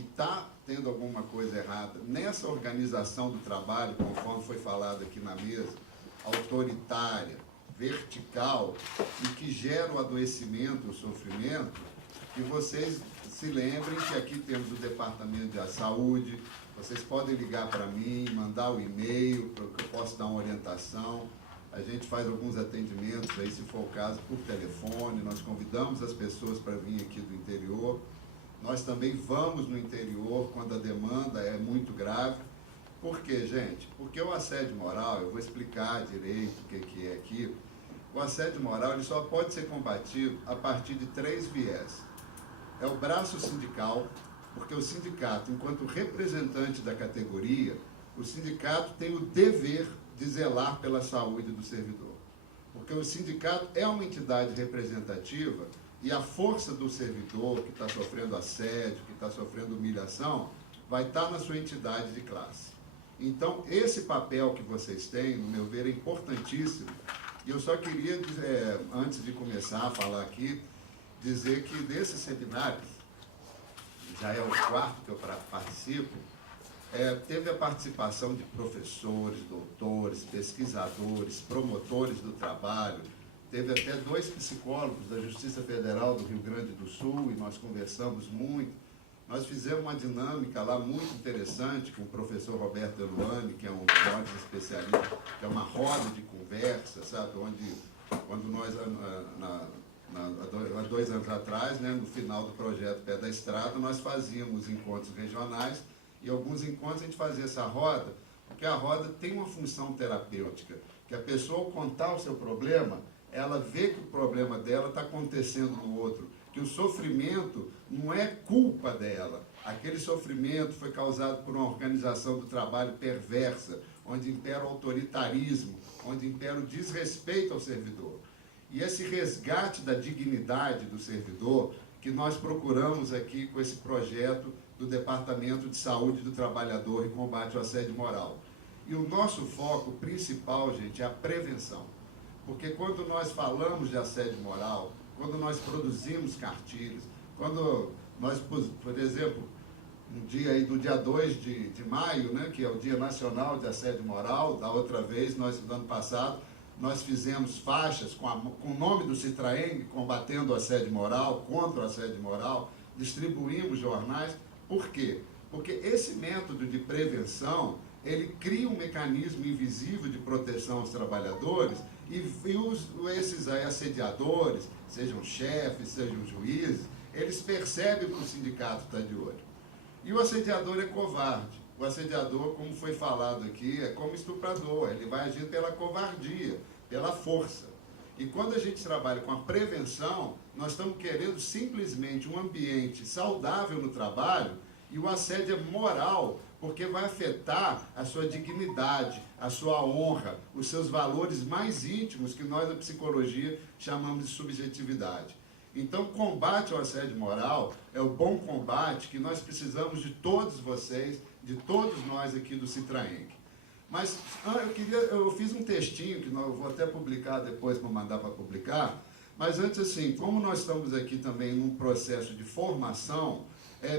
que está tendo alguma coisa errada nessa organização do trabalho, conforme foi falado aqui na mesa, autoritária, vertical, e que gera o adoecimento, o sofrimento, que vocês se lembrem que aqui temos o Departamento de Saúde, vocês podem ligar para mim, mandar o e-mail, para que eu possa dar uma orientação. A gente faz alguns atendimentos, aí, se for o caso, por telefone, nós convidamos as pessoas para vir aqui do interior. Nós também vamos no interior quando a demanda é muito grave. Por quê, gente? Porque o assédio moral, eu vou explicar direito o que é aqui, o assédio moral ele só pode ser combatido a partir de 3 viés. É o braço sindical, porque o sindicato, enquanto representante da categoria, o sindicato tem o dever de zelar pela saúde do servidor. Porque o sindicato é uma entidade representativa e a força do servidor que está sofrendo assédio, que está sofrendo humilhação, vai estar na sua entidade de classe. Então, esse papel que vocês têm, no meu ver, é importantíssimo. E eu só queria, antes de começar a falar aqui, dizer que desse seminário, já é o 4º que eu participo, teve a participação de professores, doutores, pesquisadores, promotores do trabalho, teve até 2 psicólogos da Justiça Federal do Rio Grande do Sul, e nós conversamos muito. Nós fizemos uma dinâmica lá muito interessante com o professor Roberto Eluani, que é um dos maiores especialistas, que é uma roda de conversa, sabe, quando nós, há 2 anos atrás, né, no final do projeto Pé da Estrada, nós fazíamos encontros regionais, e alguns encontros a gente fazia essa roda, porque a roda tem uma função terapêutica, que a pessoa, ao contar o seu problema, ela vê que o problema dela está acontecendo no outro, que o sofrimento não é culpa dela. Aquele sofrimento foi causado por uma organização do trabalho perversa, onde impera o autoritarismo, onde impera o desrespeito ao servidor. E esse resgate da dignidade do servidor, que nós procuramos aqui com esse projeto do Departamento de Saúde do Trabalhador e Combate ao Assédio Moral. E o nosso foco principal, gente, é a prevenção. Porque quando nós falamos de assédio moral, quando nós produzimos cartilhas, quando nós, por exemplo, do dia 2 de maio, né, que é o Dia Nacional de Assédio Moral, da outra vez, no ano passado, nós fizemos faixas com o nome do Citraeng, combatendo o assédio moral, contra o assédio moral, distribuímos jornais. Por quê? Porque esse método de prevenção, ele cria um mecanismo invisível de proteção aos trabalhadores e esses aí, assediadores, sejam chefes, sejam juízes, eles percebem que o sindicato está de olho. E o assediador é covarde. O assediador, como foi falado aqui, é como estuprador, ele vai agir pela covardia, pela força. E quando a gente trabalha com a prevenção, nós estamos querendo simplesmente um ambiente saudável no trabalho, e o assédio é moral, porque vai afetar a sua dignidade, a sua honra, os seus valores mais íntimos, que nós, na psicologia, chamamos de subjetividade. Então, combate ao assédio moral é o bom combate que nós precisamos de todos vocês, de todos nós aqui do Citraeng. Mas eu fiz um textinho, que eu vou até publicar depois para mandar para publicar, mas antes, assim, como nós estamos aqui também num processo de formação,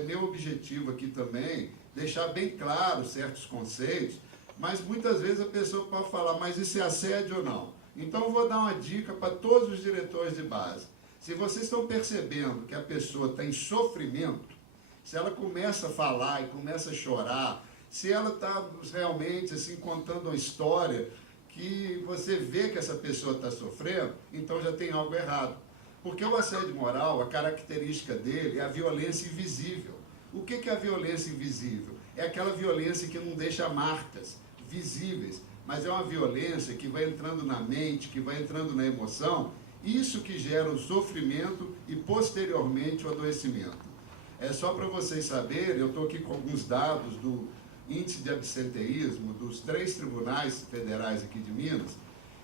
meu objetivo aqui também deixar bem claro certos conceitos, mas muitas vezes a pessoa pode falar, mas isso é assédio ou não? Então eu vou dar uma dica para todos os diretores de base. Se vocês estão percebendo que a pessoa está em sofrimento, se ela começa a falar e começa a chorar, se ela está realmente assim, contando uma história que você vê que essa pessoa está sofrendo, então já tem algo errado. Porque o assédio moral, a característica dele é a violência invisível. O que é a violência invisível? É aquela violência que não deixa marcas visíveis, mas é uma violência que vai entrando na mente, que vai entrando na emoção, isso que gera o sofrimento e, posteriormente, o adoecimento. É só para vocês saberem, eu estou aqui com alguns dados do índice de absenteísmo dos 3 tribunais federais aqui de Minas,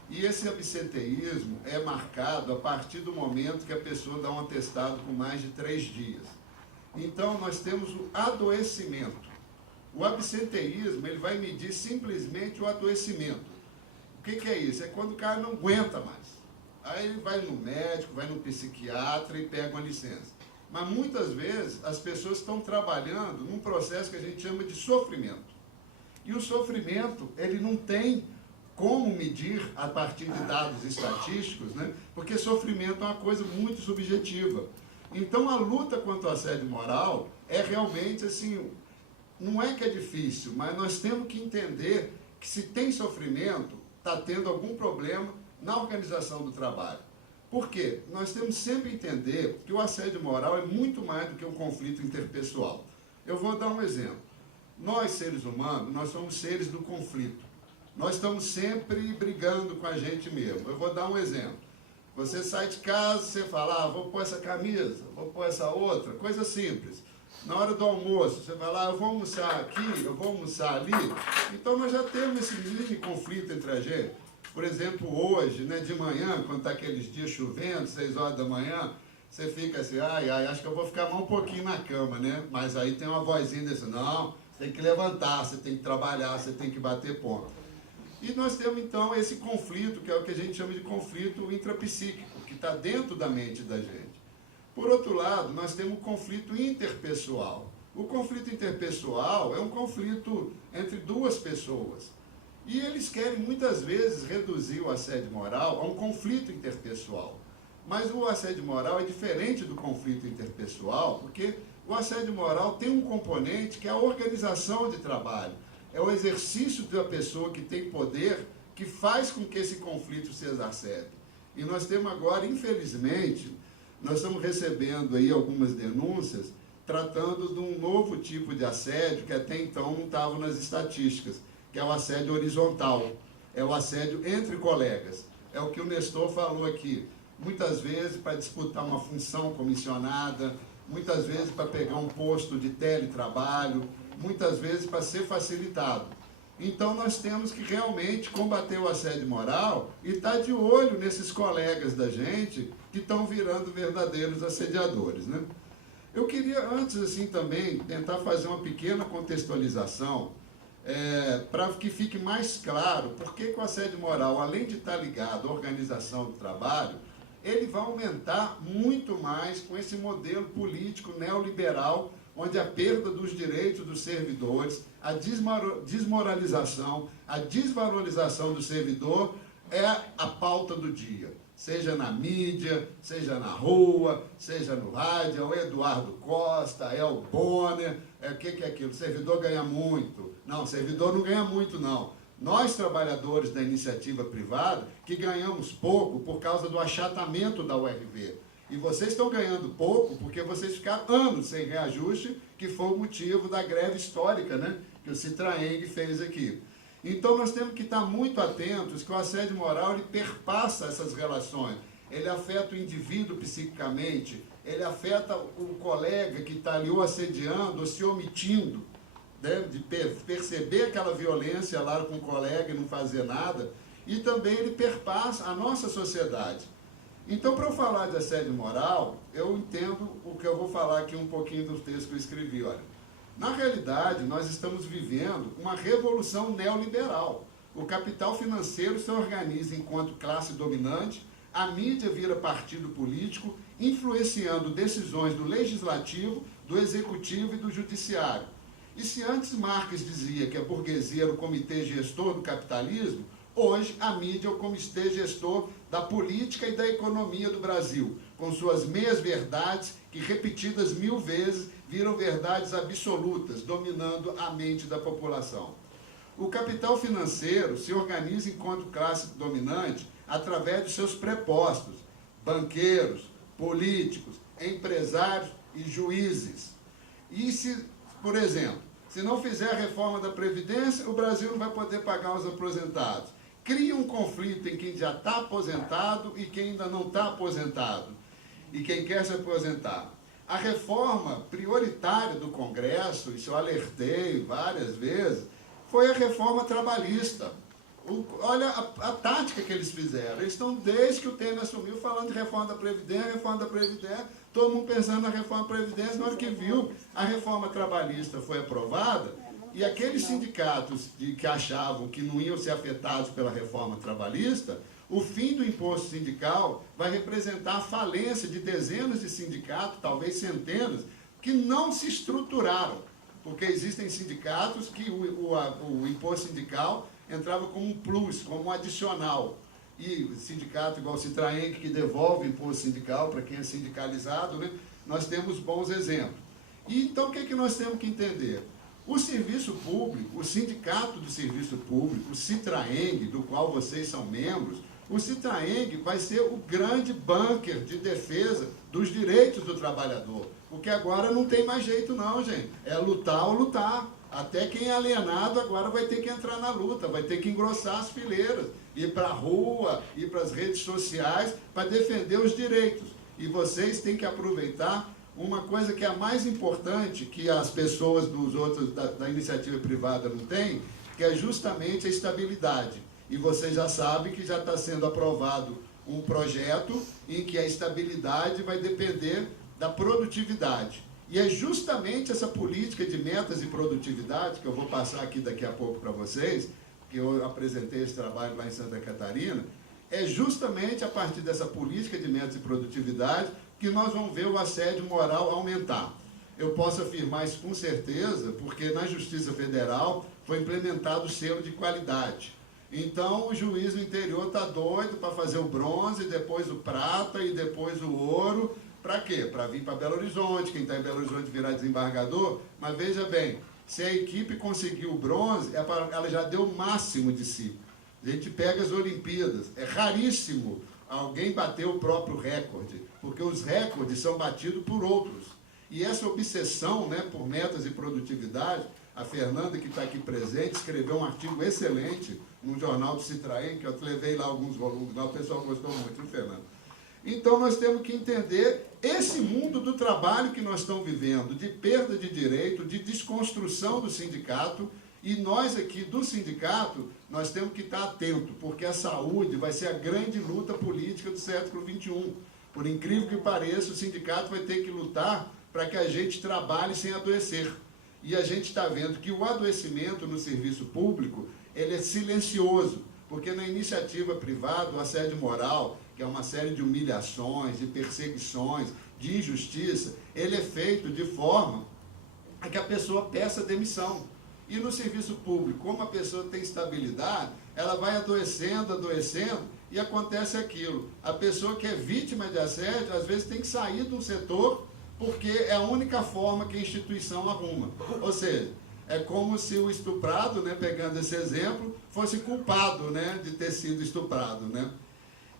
e esse absenteísmo é marcado a partir do momento que a pessoa dá um atestado com mais de 3 dias. Então, nós temos o adoecimento. O absenteísmo, ele vai medir simplesmente o adoecimento. O que é isso? É quando o cara não aguenta mais. Aí ele vai no médico, vai no psiquiatra e pega uma licença. Mas muitas vezes as pessoas estão trabalhando num processo que a gente chama de sofrimento. E o sofrimento, ele não tem como medir a partir de dados estatísticos, né? Porque sofrimento é uma coisa muito subjetiva. Então, a luta contra o assédio moral é realmente assim, não é que é difícil, mas nós temos que entender que se tem sofrimento, está tendo algum problema na organização do trabalho. Por quê? Nós temos sempre que entender que o assédio moral é muito mais do que um conflito interpessoal. Eu vou dar um exemplo. Nós, seres humanos, nós somos seres do conflito. Nós estamos sempre brigando com a gente mesmo. Eu vou dar um exemplo. Você sai de casa, você fala, vou pôr essa camisa, vou pôr essa outra, coisa simples. Na hora do almoço, você vai lá, eu vou almoçar aqui, eu vou almoçar ali. Então, nós já temos esse mini conflito entre a gente. Por exemplo, hoje, né, de manhã, quando está aqueles dias chovendo, 6 horas da manhã, você fica assim, acho que eu vou ficar mais um pouquinho na cama, né? Mas aí tem uma vozinha desse, não, você tem que levantar, você tem que trabalhar, você tem que bater ponto. E nós temos, então, esse conflito, que é o que a gente chama de conflito intrapsíquico, que está dentro da mente da gente. Por outro lado, nós temos o conflito interpessoal. O conflito interpessoal é um conflito entre duas pessoas. E eles querem, muitas vezes, reduzir o assédio moral a um conflito interpessoal. Mas o assédio moral é diferente do conflito interpessoal, porque o assédio moral tem um componente que é a organização de trabalho. É o exercício da pessoa que tem poder que faz com que esse conflito se exacerbe. E nós temos agora, infelizmente, nós estamos recebendo aí algumas denúncias tratando de um novo tipo de assédio que até então não estava nas estatísticas, que é o assédio horizontal, é o assédio entre colegas. É o que o Nestor falou aqui. Muitas vezes para disputar uma função comissionada, muitas vezes para pegar um posto de teletrabalho, muitas vezes para ser facilitado. Então nós temos que realmente combater o assédio moral e estar de olho nesses colegas da gente que estão virando verdadeiros assediadores, né? Eu queria antes assim também tentar fazer uma pequena contextualização para que fique mais claro por que o assédio moral, além de estar ligado à organização do trabalho, ele vai aumentar muito mais com esse modelo político neoliberal, onde a perda dos direitos dos servidores, a desmoralização, a desvalorização do servidor é a pauta do dia. Seja na mídia, seja na rua, seja no rádio, é o Eduardo Costa, é o Bonner, o que é aquilo? O servidor ganha muito. Não, o servidor não ganha muito, não. Nós, trabalhadores da iniciativa privada, que ganhamos pouco por causa do achatamento da URV. E vocês estão ganhando pouco porque vocês ficaram anos sem reajuste, que foi o motivo da greve histórica, né, que o Citraeng fez aqui. Então nós temos que estar muito atentos que o assédio moral ele perpassa essas relações. Ele afeta o indivíduo psiquicamente, ele afeta o colega que está ali ou assediando ou se omitindo, né, de perceber aquela violência lá com o colega e não fazer nada, e também ele perpassa a nossa sociedade. Então, para eu falar de assédio moral, eu entendo o que eu vou falar aqui um pouquinho do texto que eu escrevi. Olha, na realidade, nós estamos vivendo uma revolução neoliberal. O capital financeiro se organiza enquanto classe dominante, a mídia vira partido político, influenciando decisões do legislativo, do executivo e do judiciário. E se antes Marx dizia que a burguesia era o comitê gestor do capitalismo, hoje a mídia é o comitê gestor da política e da economia do Brasil, com suas meias-verdades que, repetidas 1000 vezes, viram verdades absolutas, dominando a mente da população. O capital financeiro se organiza enquanto classe dominante através de seus prepostos, banqueiros, políticos, empresários e juízes. E se, por exemplo, se não fizer a reforma da Previdência, o Brasil não vai poder pagar os aposentados. Cria um conflito em quem já está aposentado e quem ainda não está aposentado, e quem quer se aposentar. A reforma prioritária do Congresso, isso eu alertei várias vezes, foi a reforma trabalhista. Olha a tática que eles fizeram. Eles estão, desde que o Temer assumiu, falando de reforma da Previdência, todo mundo pensando na reforma da Previdência, na hora que viu a reforma trabalhista foi aprovada, e aqueles sindicatos que achavam que não iam ser afetados pela reforma trabalhista, O fim do imposto sindical vai representar a falência de dezenas de sindicatos, talvez centenas, que não se estruturaram, porque existem sindicatos que o imposto sindical entrava como um plus, como um adicional. E sindicato igual o Citraeng, que devolve imposto sindical para quem é sindicalizado, né? Nós temos bons exemplos. E então o que nós temos que entender? O serviço público, o sindicato do serviço público, o Citraeng, do qual vocês são membros, o Citraeng vai ser o grande bunker de defesa dos direitos do trabalhador. Porque agora não tem mais jeito não, gente. É lutar ou lutar. Até quem é alienado agora vai ter que entrar na luta, vai ter que engrossar as fileiras, ir para a rua, ir para as redes sociais para defender os direitos. E vocês têm que aproveitar uma coisa que é a mais importante, que as pessoas dos outros da iniciativa privada não têm, que é justamente a estabilidade. E vocês já sabem que já está sendo aprovado um projeto em que a estabilidade vai depender da produtividade. E é justamente essa política de metas e produtividade, que eu vou passar aqui daqui a pouco para vocês, que eu apresentei esse trabalho lá em Santa Catarina, é justamente a partir dessa política de metas e produtividade que nós vamos ver o assédio moral aumentar. Eu posso afirmar isso com certeza, porque na Justiça Federal foi implementado o selo de qualidade. Então, o juiz do interior está doido para fazer o bronze, depois o prata e depois o ouro. Para quê? Para vir para Belo Horizonte, quem está em Belo Horizonte virar desembargador. Mas veja bem, se a equipe conseguiu o bronze, ela já deu o máximo de si. A gente pega as Olimpíadas, é raríssimo alguém bater o próprio recorde, porque os recordes são batidos por outros. E essa obsessão, né, por metas e produtividade, a Fernanda, que está aqui presente, escreveu um artigo excelente num jornal do Citraeng, que eu levei lá alguns volumes, lá o pessoal gostou muito, viu, Fernanda? Então, nós temos que entender esse mundo do trabalho que nós estamos vivendo, de perda de direito, de desconstrução do sindicato, e nós aqui do sindicato, nós temos que estar atentos, porque a saúde vai ser a grande luta política do século XXI. Por incrível que pareça, o sindicato vai ter que lutar para que a gente trabalhe sem adoecer. E a gente está vendo que o adoecimento no serviço público, ele é silencioso, porque na iniciativa privada, o assédio moral, que é uma série de humilhações, de perseguições, de injustiça, ele é feito de forma a que a pessoa peça demissão. E no serviço público, como a pessoa tem estabilidade, ela vai adoecendo, adoecendo, e acontece aquilo. A pessoa que é vítima de assédio, às vezes tem que sair do setor, porque é a única forma que a instituição arruma. Ou seja, é como se o estuprado, né, pegando esse exemplo, fosse culpado, né, de ter sido estuprado, né?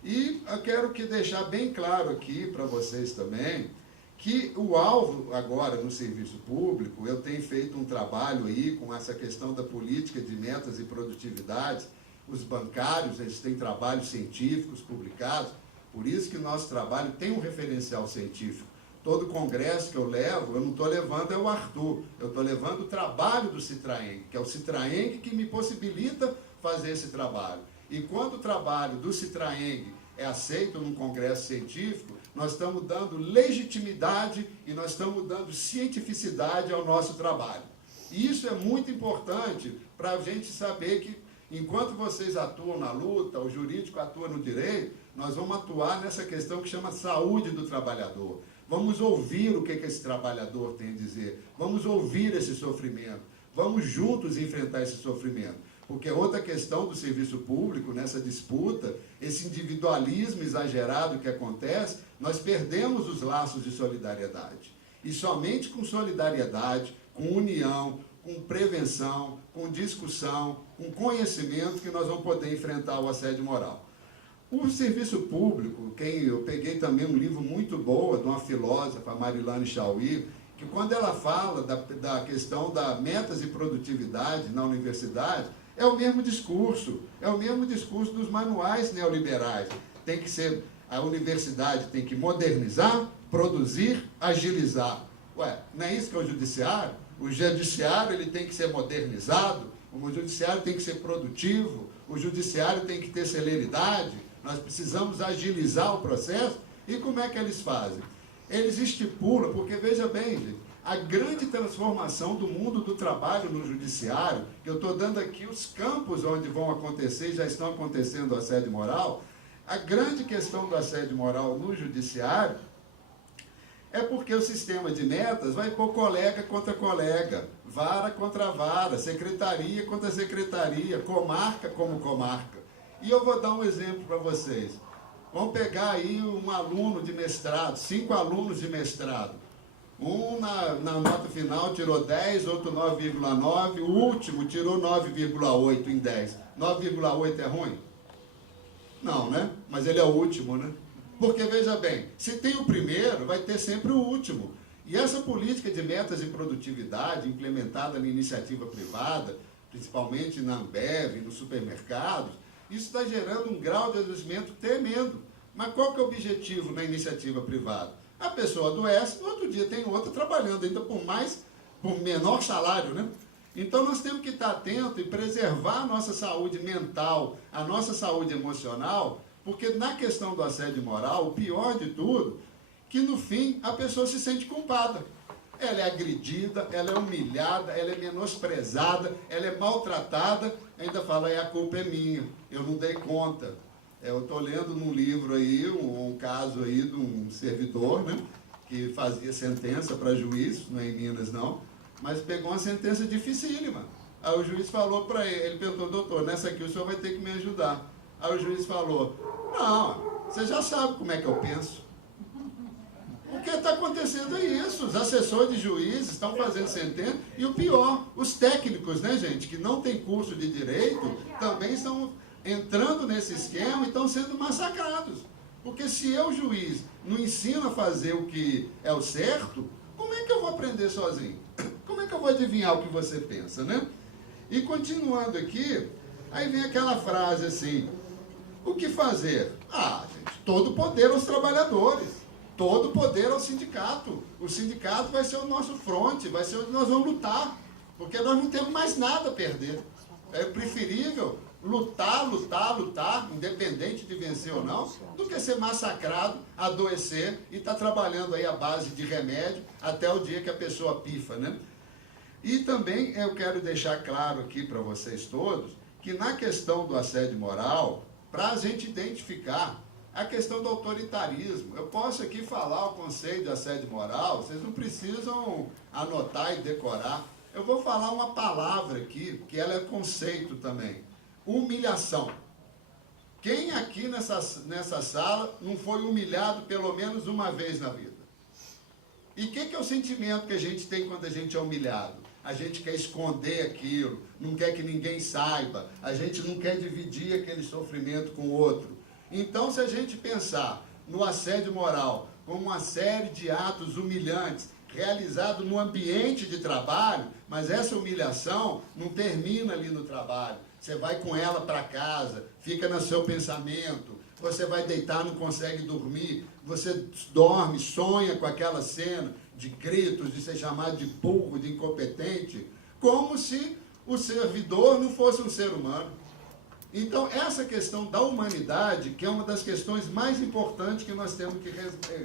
E eu quero deixar bem claro aqui para vocês também, que o alvo agora no serviço público, eu tenho feito um trabalho aí com essa questão da política de metas e produtividades. Os bancários, eles têm trabalhos científicos publicados, por isso que o nosso trabalho tem um referencial científico. Todo congresso que eu levo, eu não estou levando o Arthur, eu estou levando o trabalho do Citraeng, que é o Citraeng que me possibilita fazer esse trabalho. E quando o trabalho do Citraeng é aceito num congresso científico, nós estamos dando legitimidade e nós estamos dando cientificidade ao nosso trabalho. E isso é muito importante para a gente saber que, enquanto vocês atuam na luta, o jurídico atua no direito, nós vamos atuar nessa questão que chama saúde do trabalhador. Vamos ouvir o que esse trabalhador tem a dizer, vamos ouvir esse sofrimento, vamos juntos enfrentar esse sofrimento. Porque outra questão do serviço público, nessa disputa, esse individualismo exagerado que acontece, nós perdemos os laços de solidariedade. E somente com solidariedade, com união, com prevenção, com discussão, com conhecimento, que nós vamos poder enfrentar o assédio moral. O serviço público, eu peguei também um livro muito bom, de uma filósofa, Marilane Chauí, que quando ela fala da questão das metas e produtividade na universidade, é o mesmo discurso dos manuais neoliberais. Tem que ser, a universidade tem que modernizar, produzir, agilizar. Ué, não é isso que é o judiciário? O judiciário ele tem que ser modernizado, o judiciário tem que ser produtivo, o judiciário tem que ter celeridade, nós precisamos agilizar o processo. E como é que eles fazem? Eles estipulam, porque veja bem, gente, a grande transformação do mundo do trabalho no judiciário, que eu estou dando aqui os campos onde vão acontecer, já estão acontecendo o assédio moral, A grande questão do assédio moral no judiciário é porque o sistema de metas vai pôr colega contra colega, vara contra vara, secretaria contra secretaria, comarca como comarca. E eu vou dar um exemplo para vocês. Vamos pegar aí um aluno de mestrado, 5 alunos de mestrado. Um na nota final tirou 10, outro 9,9, o último tirou 9,8 em 10. 9,8 é ruim? Não, né? Mas ele é o último, né? Porque, veja bem, se tem o primeiro, vai ter sempre o último. E essa política de metas de produtividade, implementada na iniciativa privada, principalmente na Ambev, nos supermercados, isso está gerando um grau de adoecimento tremendo. Mas qual que é o objetivo na iniciativa privada? A pessoa adoece, no outro dia tem outra trabalhando, ainda por menor salário, né? Então nós temos que estar atentos e preservar a nossa saúde mental, a nossa saúde emocional, porque na questão do assédio moral, o pior de tudo, que no fim a pessoa se sente culpada. Ela é agredida, ela é humilhada, ela é menosprezada, ela é maltratada, ainda fala, a culpa é minha, eu não dei conta. Eu estou lendo num livro aí, um caso aí de um servidor, né, que fazia sentença para juiz, não é em Minas não, mas pegou uma sentença dificílima. Aí o juiz falou para ele perguntou, doutor, nessa aqui o senhor vai ter que me ajudar. Aí o juiz falou, não, você já sabe como é que eu penso. O que está acontecendo é isso, os assessores de juízes estão fazendo sentença, e o pior, os técnicos, né, gente, que não tem curso de direito, também estão entrando nesse esquema e estão sendo massacrados. Porque se eu, juiz, não ensino a fazer o que é o certo, como é que eu vou aprender sozinho? Como é que eu vou adivinhar o que você pensa, né? E continuando aqui, aí vem aquela frase assim, o que fazer? Ah, gente, todo poder aos trabalhadores. Todo poder ao sindicato. O sindicato vai ser o nosso fronte, vai ser onde nós vamos lutar, porque nós não temos mais nada a perder. É preferível lutar, independente de vencer ou não, do que ser massacrado, adoecer e estar trabalhando aí à base de remédio até o dia que a pessoa pifa, né? E também eu quero deixar claro aqui para vocês todos, que na questão do assédio moral, para a gente identificar a questão do autoritarismo. Eu posso aqui falar o conceito de assédio moral, vocês não precisam anotar e decorar. Eu vou falar uma palavra aqui, que ela é conceito também. Humilhação. Quem aqui nessa sala não foi humilhado pelo menos uma vez na vida? E o que é o sentimento que a gente tem quando a gente é humilhado? A gente quer esconder aquilo, não quer que ninguém saiba, a gente não quer dividir aquele sofrimento com o outro. Então, se a gente pensar no assédio moral como uma série de atos humilhantes realizados no ambiente de trabalho, mas essa humilhação não termina ali no trabalho. Você vai com ela para casa, fica no seu pensamento, você vai deitar, não consegue dormir, você dorme, sonha com aquela cena de gritos, de ser chamado de burro, de incompetente, como se o servidor não fosse um ser humano. Então, essa questão da humanidade, que é uma das questões mais importantes que nós temos que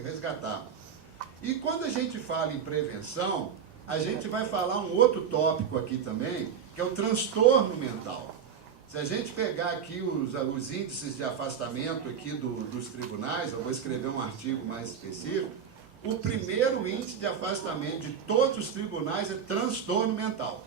resgatar. E quando a gente fala em prevenção, a gente vai falar um outro tópico aqui também, que é o transtorno mental. Se a gente pegar aqui os índices de afastamento aqui dos tribunais, eu vou escrever um artigo mais específico, o primeiro índice de afastamento de todos os tribunais é transtorno mental.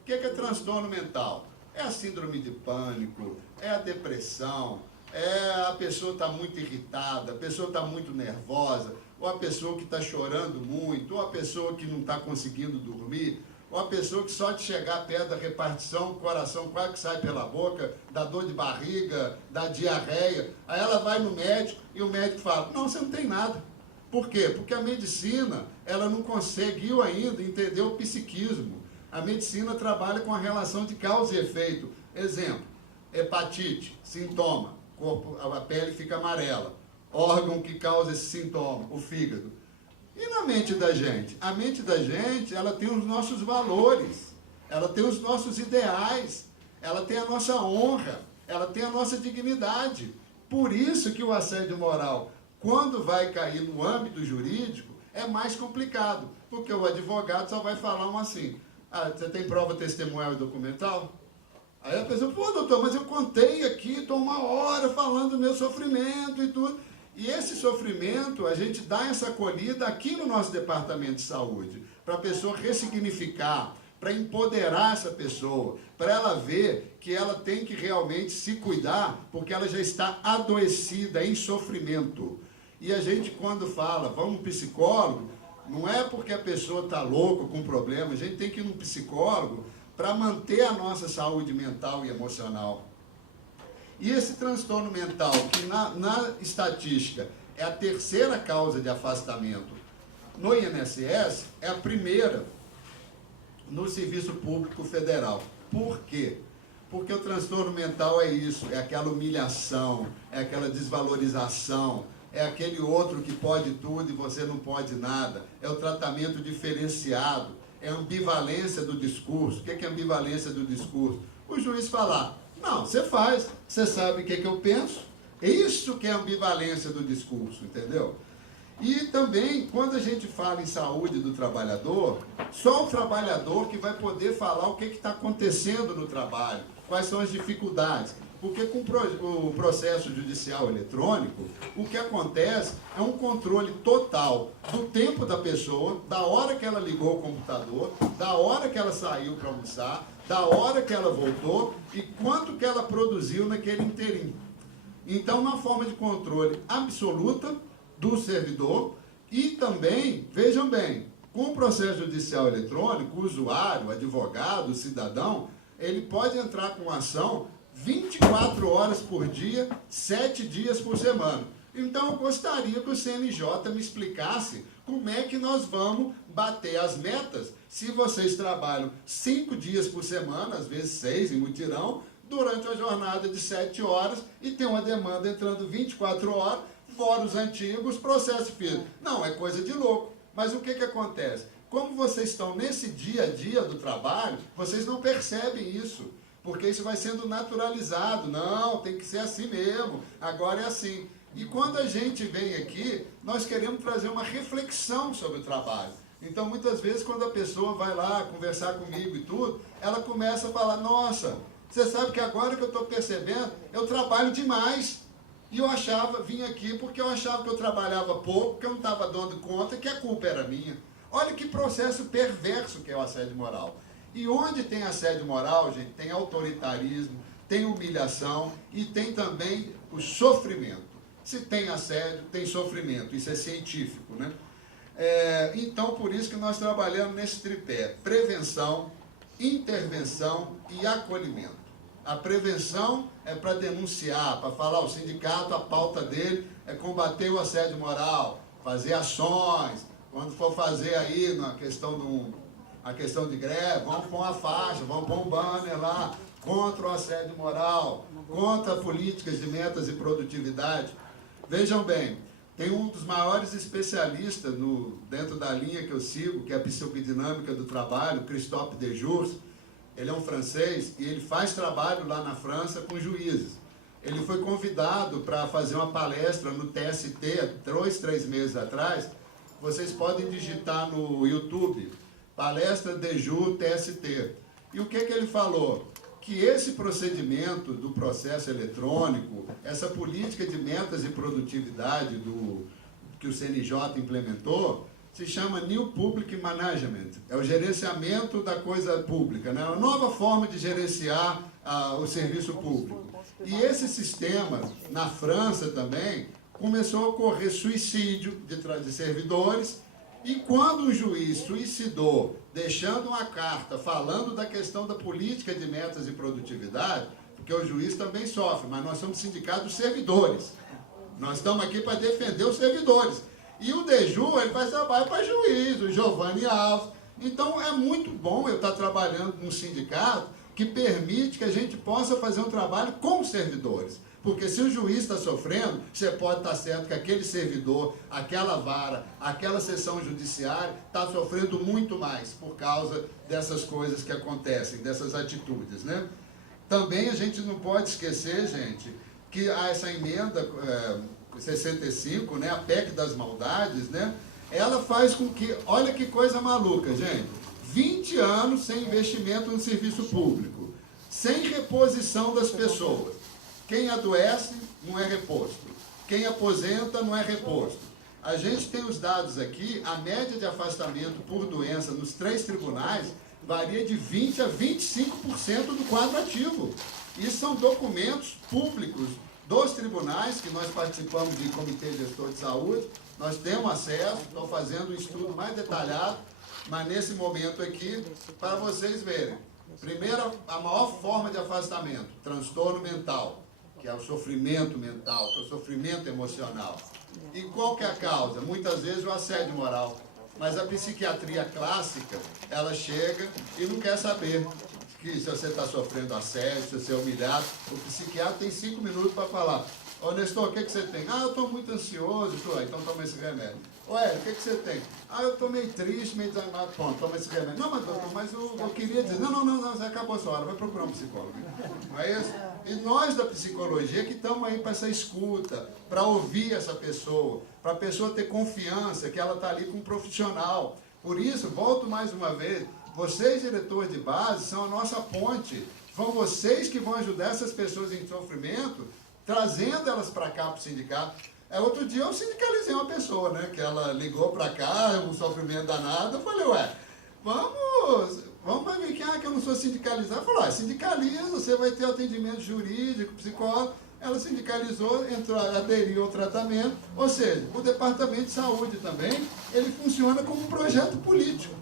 O que é transtorno mental? É a síndrome de pânico, é a depressão, é a pessoa está muito irritada, a pessoa está muito nervosa, ou a pessoa que está chorando muito, ou a pessoa que não está conseguindo dormir, ou a pessoa que só de chegar perto da repartição, o coração quase que sai pela boca, dá dor de barriga, dá diarreia. Aí ela vai no médico e o médico fala, não, você não tem nada. Por quê? Porque a medicina, ela não conseguiu ainda entender o psiquismo. A medicina trabalha com a relação de causa e efeito. Exemplo, hepatite, sintoma, a pele fica amarela. Órgão que causa esse sintoma, o fígado. E na mente da gente? A mente da gente, ela tem os nossos valores, ela tem os nossos ideais, ela tem a nossa honra, ela tem a nossa dignidade. Por isso que o assédio moral, quando vai cair no âmbito jurídico, é mais complicado, porque o advogado só vai falar assim, ah, você tem prova testemunhal e documental? Aí a pessoa, pô, doutor, mas eu contei aqui, estou 1 hora falando do meu sofrimento e tudo. E esse sofrimento, a gente dá essa acolhida aqui no nosso departamento de saúde, para a pessoa ressignificar, para empoderar essa pessoa, para ela ver que ela tem que realmente se cuidar, porque ela já está adoecida, em sofrimento. E a gente, quando fala, vamos no psicólogo, não é porque a pessoa está louca, com problema, a gente tem que ir no psicólogo para manter a nossa saúde mental e emocional. E esse transtorno mental, que na estatística é a 3ª causa de afastamento no INSS, é a primeira no Serviço Público Federal. Por quê? Porque o transtorno mental é isso, é aquela humilhação, é aquela desvalorização, é aquele outro que pode tudo e você não pode nada, é o tratamento diferenciado, é a ambivalência do discurso. O que é ambivalência do discurso? O juiz falar, não, você faz, você sabe o que eu penso, é isso que é a ambivalência do discurso, entendeu? E também, quando a gente fala em saúde do trabalhador, só o trabalhador que vai poder falar o que está acontecendo no trabalho, quais são as dificuldades. Porque com o processo judicial eletrônico, o que acontece é um controle total do tempo da pessoa, da hora que ela ligou o computador, da hora que ela saiu para almoçar, da hora que ela voltou e quanto que ela produziu naquele inteirinho. Então, uma forma de controle absoluta do servidor e também, vejam bem, com o processo judicial eletrônico, o usuário, o advogado, o cidadão, ele pode entrar com ação 24 horas por dia, 7 dias por semana. Então, eu gostaria que o CNJ me explicasse como é que nós vamos bater as metas se vocês trabalham 5 dias por semana, às vezes 6 em mutirão, durante uma jornada de 7 horas e tem uma demanda entrando 24 horas, fora os antigos, processo físico. Não, é coisa de louco. Mas o que acontece? Como vocês estão nesse dia a dia do trabalho, vocês não percebem isso. Porque isso vai sendo naturalizado. Não, tem que ser assim mesmo. Agora é assim. E quando a gente vem aqui, nós queremos trazer uma reflexão sobre o trabalho. Então, muitas vezes, quando a pessoa vai lá conversar comigo e tudo, ela começa a falar, nossa, você sabe que agora que eu estou percebendo, eu trabalho demais. E eu vim aqui porque eu achava que eu trabalhava pouco, que eu não estava dando conta, que a culpa era minha. Olha que processo perverso que é o assédio moral. E onde tem assédio moral, gente, tem autoritarismo, tem humilhação e tem também o sofrimento. Se tem assédio, tem sofrimento. Isso é científico, né? Então, por isso que nós trabalhamos nesse tripé. Prevenção, intervenção e acolhimento. A prevenção é para denunciar, para falar ao sindicato, a pauta dele é combater o assédio moral, fazer ações. Quando for fazer aí na a questão de greve, vamos pôr uma faixa, vamos pôr um banner lá, contra o assédio moral, contra políticas de metas e produtividade. Vejam bem, tem um dos maiores especialistas dentro da linha que eu sigo, que é a psicodinâmica do trabalho, Christophe Dejour. Ele é um francês e ele faz trabalho lá na França com juízes. Ele foi convidado para fazer uma palestra no TST, 3 meses atrás. Vocês podem digitar no YouTube, palestra Dejour TST. E o que ele falou? Que esse procedimento do processo eletrônico, essa política de metas e produtividade que o CNJ implementou, se chama New Public Management, é o gerenciamento da coisa pública, né? Uma nova forma de gerenciar o serviço público. E esse sistema, na França também, começou a ocorrer suicídio de servidores, e quando um juiz suicidou, deixando uma carta falando da questão da política de metas e produtividade, porque o juiz também sofre, mas nós somos sindicato dos servidores. Nós estamos aqui para defender os servidores. E o Dejour, ele faz trabalho para juiz, o Giovanni Alves. Então, é muito bom eu estar trabalhando num sindicato que permite que a gente possa fazer um trabalho com os servidores. Porque se o juiz está sofrendo, você pode estar certo que aquele servidor, aquela vara, aquela sessão judiciária está sofrendo muito mais por causa dessas coisas que acontecem, dessas atitudes, né? Também a gente não pode esquecer, gente, que essa emenda 65, né, a PEC das maldades, né, ela faz com que, olha que coisa maluca, gente, 20 anos sem investimento no serviço público. sem reposição das pessoas. Quem adoece não é reposto. Quem aposenta não é reposto. A gente tem os dados aqui, a média de afastamento por doença nos 3 tribunais varia de 20% a 25% do quadro ativo. Isso são documentos públicos dos tribunais, que nós participamos de comitê gestor de saúde, nós temos acesso, estou fazendo um estudo mais detalhado, mas nesse momento aqui, para vocês verem. Primeiro, a maior forma de afastamento, transtorno mental, que é o sofrimento mental, que é o sofrimento emocional. E qual que é a causa? Muitas vezes o assédio moral. Mas a psiquiatria clássica, ela chega e não quer saber que se você está sofrendo assédio, se você é humilhado. O psiquiatra tem 5 minutos para falar. Ô, Nestor, o que você tem? Ah, eu estou muito ansioso. Então toma esse remédio. Ô, Hélio, o que você tem? Ah, eu estou meio triste, meio desanimado. Pronto, toma esse remédio. Não, mas doutor, mas eu queria dizer... Não, você acabou a sua hora, vai procurar um psicólogo. Não é isso? E nós da psicologia que estamos aí para essa escuta, para ouvir essa pessoa, para a pessoa ter confiança que ela está ali com um profissional. Por isso, volto mais uma vez, vocês, diretores de base, são a nossa ponte. São vocês que vão ajudar essas pessoas em sofrimento, trazendo elas para cá, para o sindicato. Outro dia eu sindicalizei uma pessoa, né, que ela ligou para cá, um sofrimento danado, eu falei, ué, vamos para mim, que eu não sou sindicalizado. Falou, sindicaliza, você vai ter atendimento jurídico, psicólogo. Ela sindicalizou, aderiu ao tratamento, ou seja, o Departamento de Saúde também, ele funciona como um projeto político.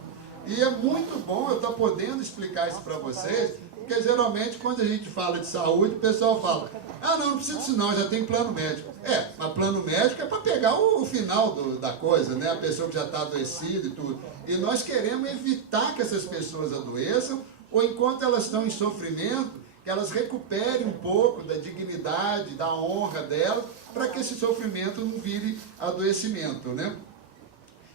E é muito bom eu estar podendo explicar isso para vocês, porque geralmente quando a gente fala de saúde, o pessoal fala, não precisa disso não, já tem plano médico. Mas plano médico é para pegar o final da coisa, né? A pessoa que já está adoecida e tudo. E nós queremos evitar que essas pessoas adoeçam, ou enquanto elas estão em sofrimento, que elas recuperem um pouco da dignidade, da honra delas, para que esse sofrimento não vire adoecimento, né?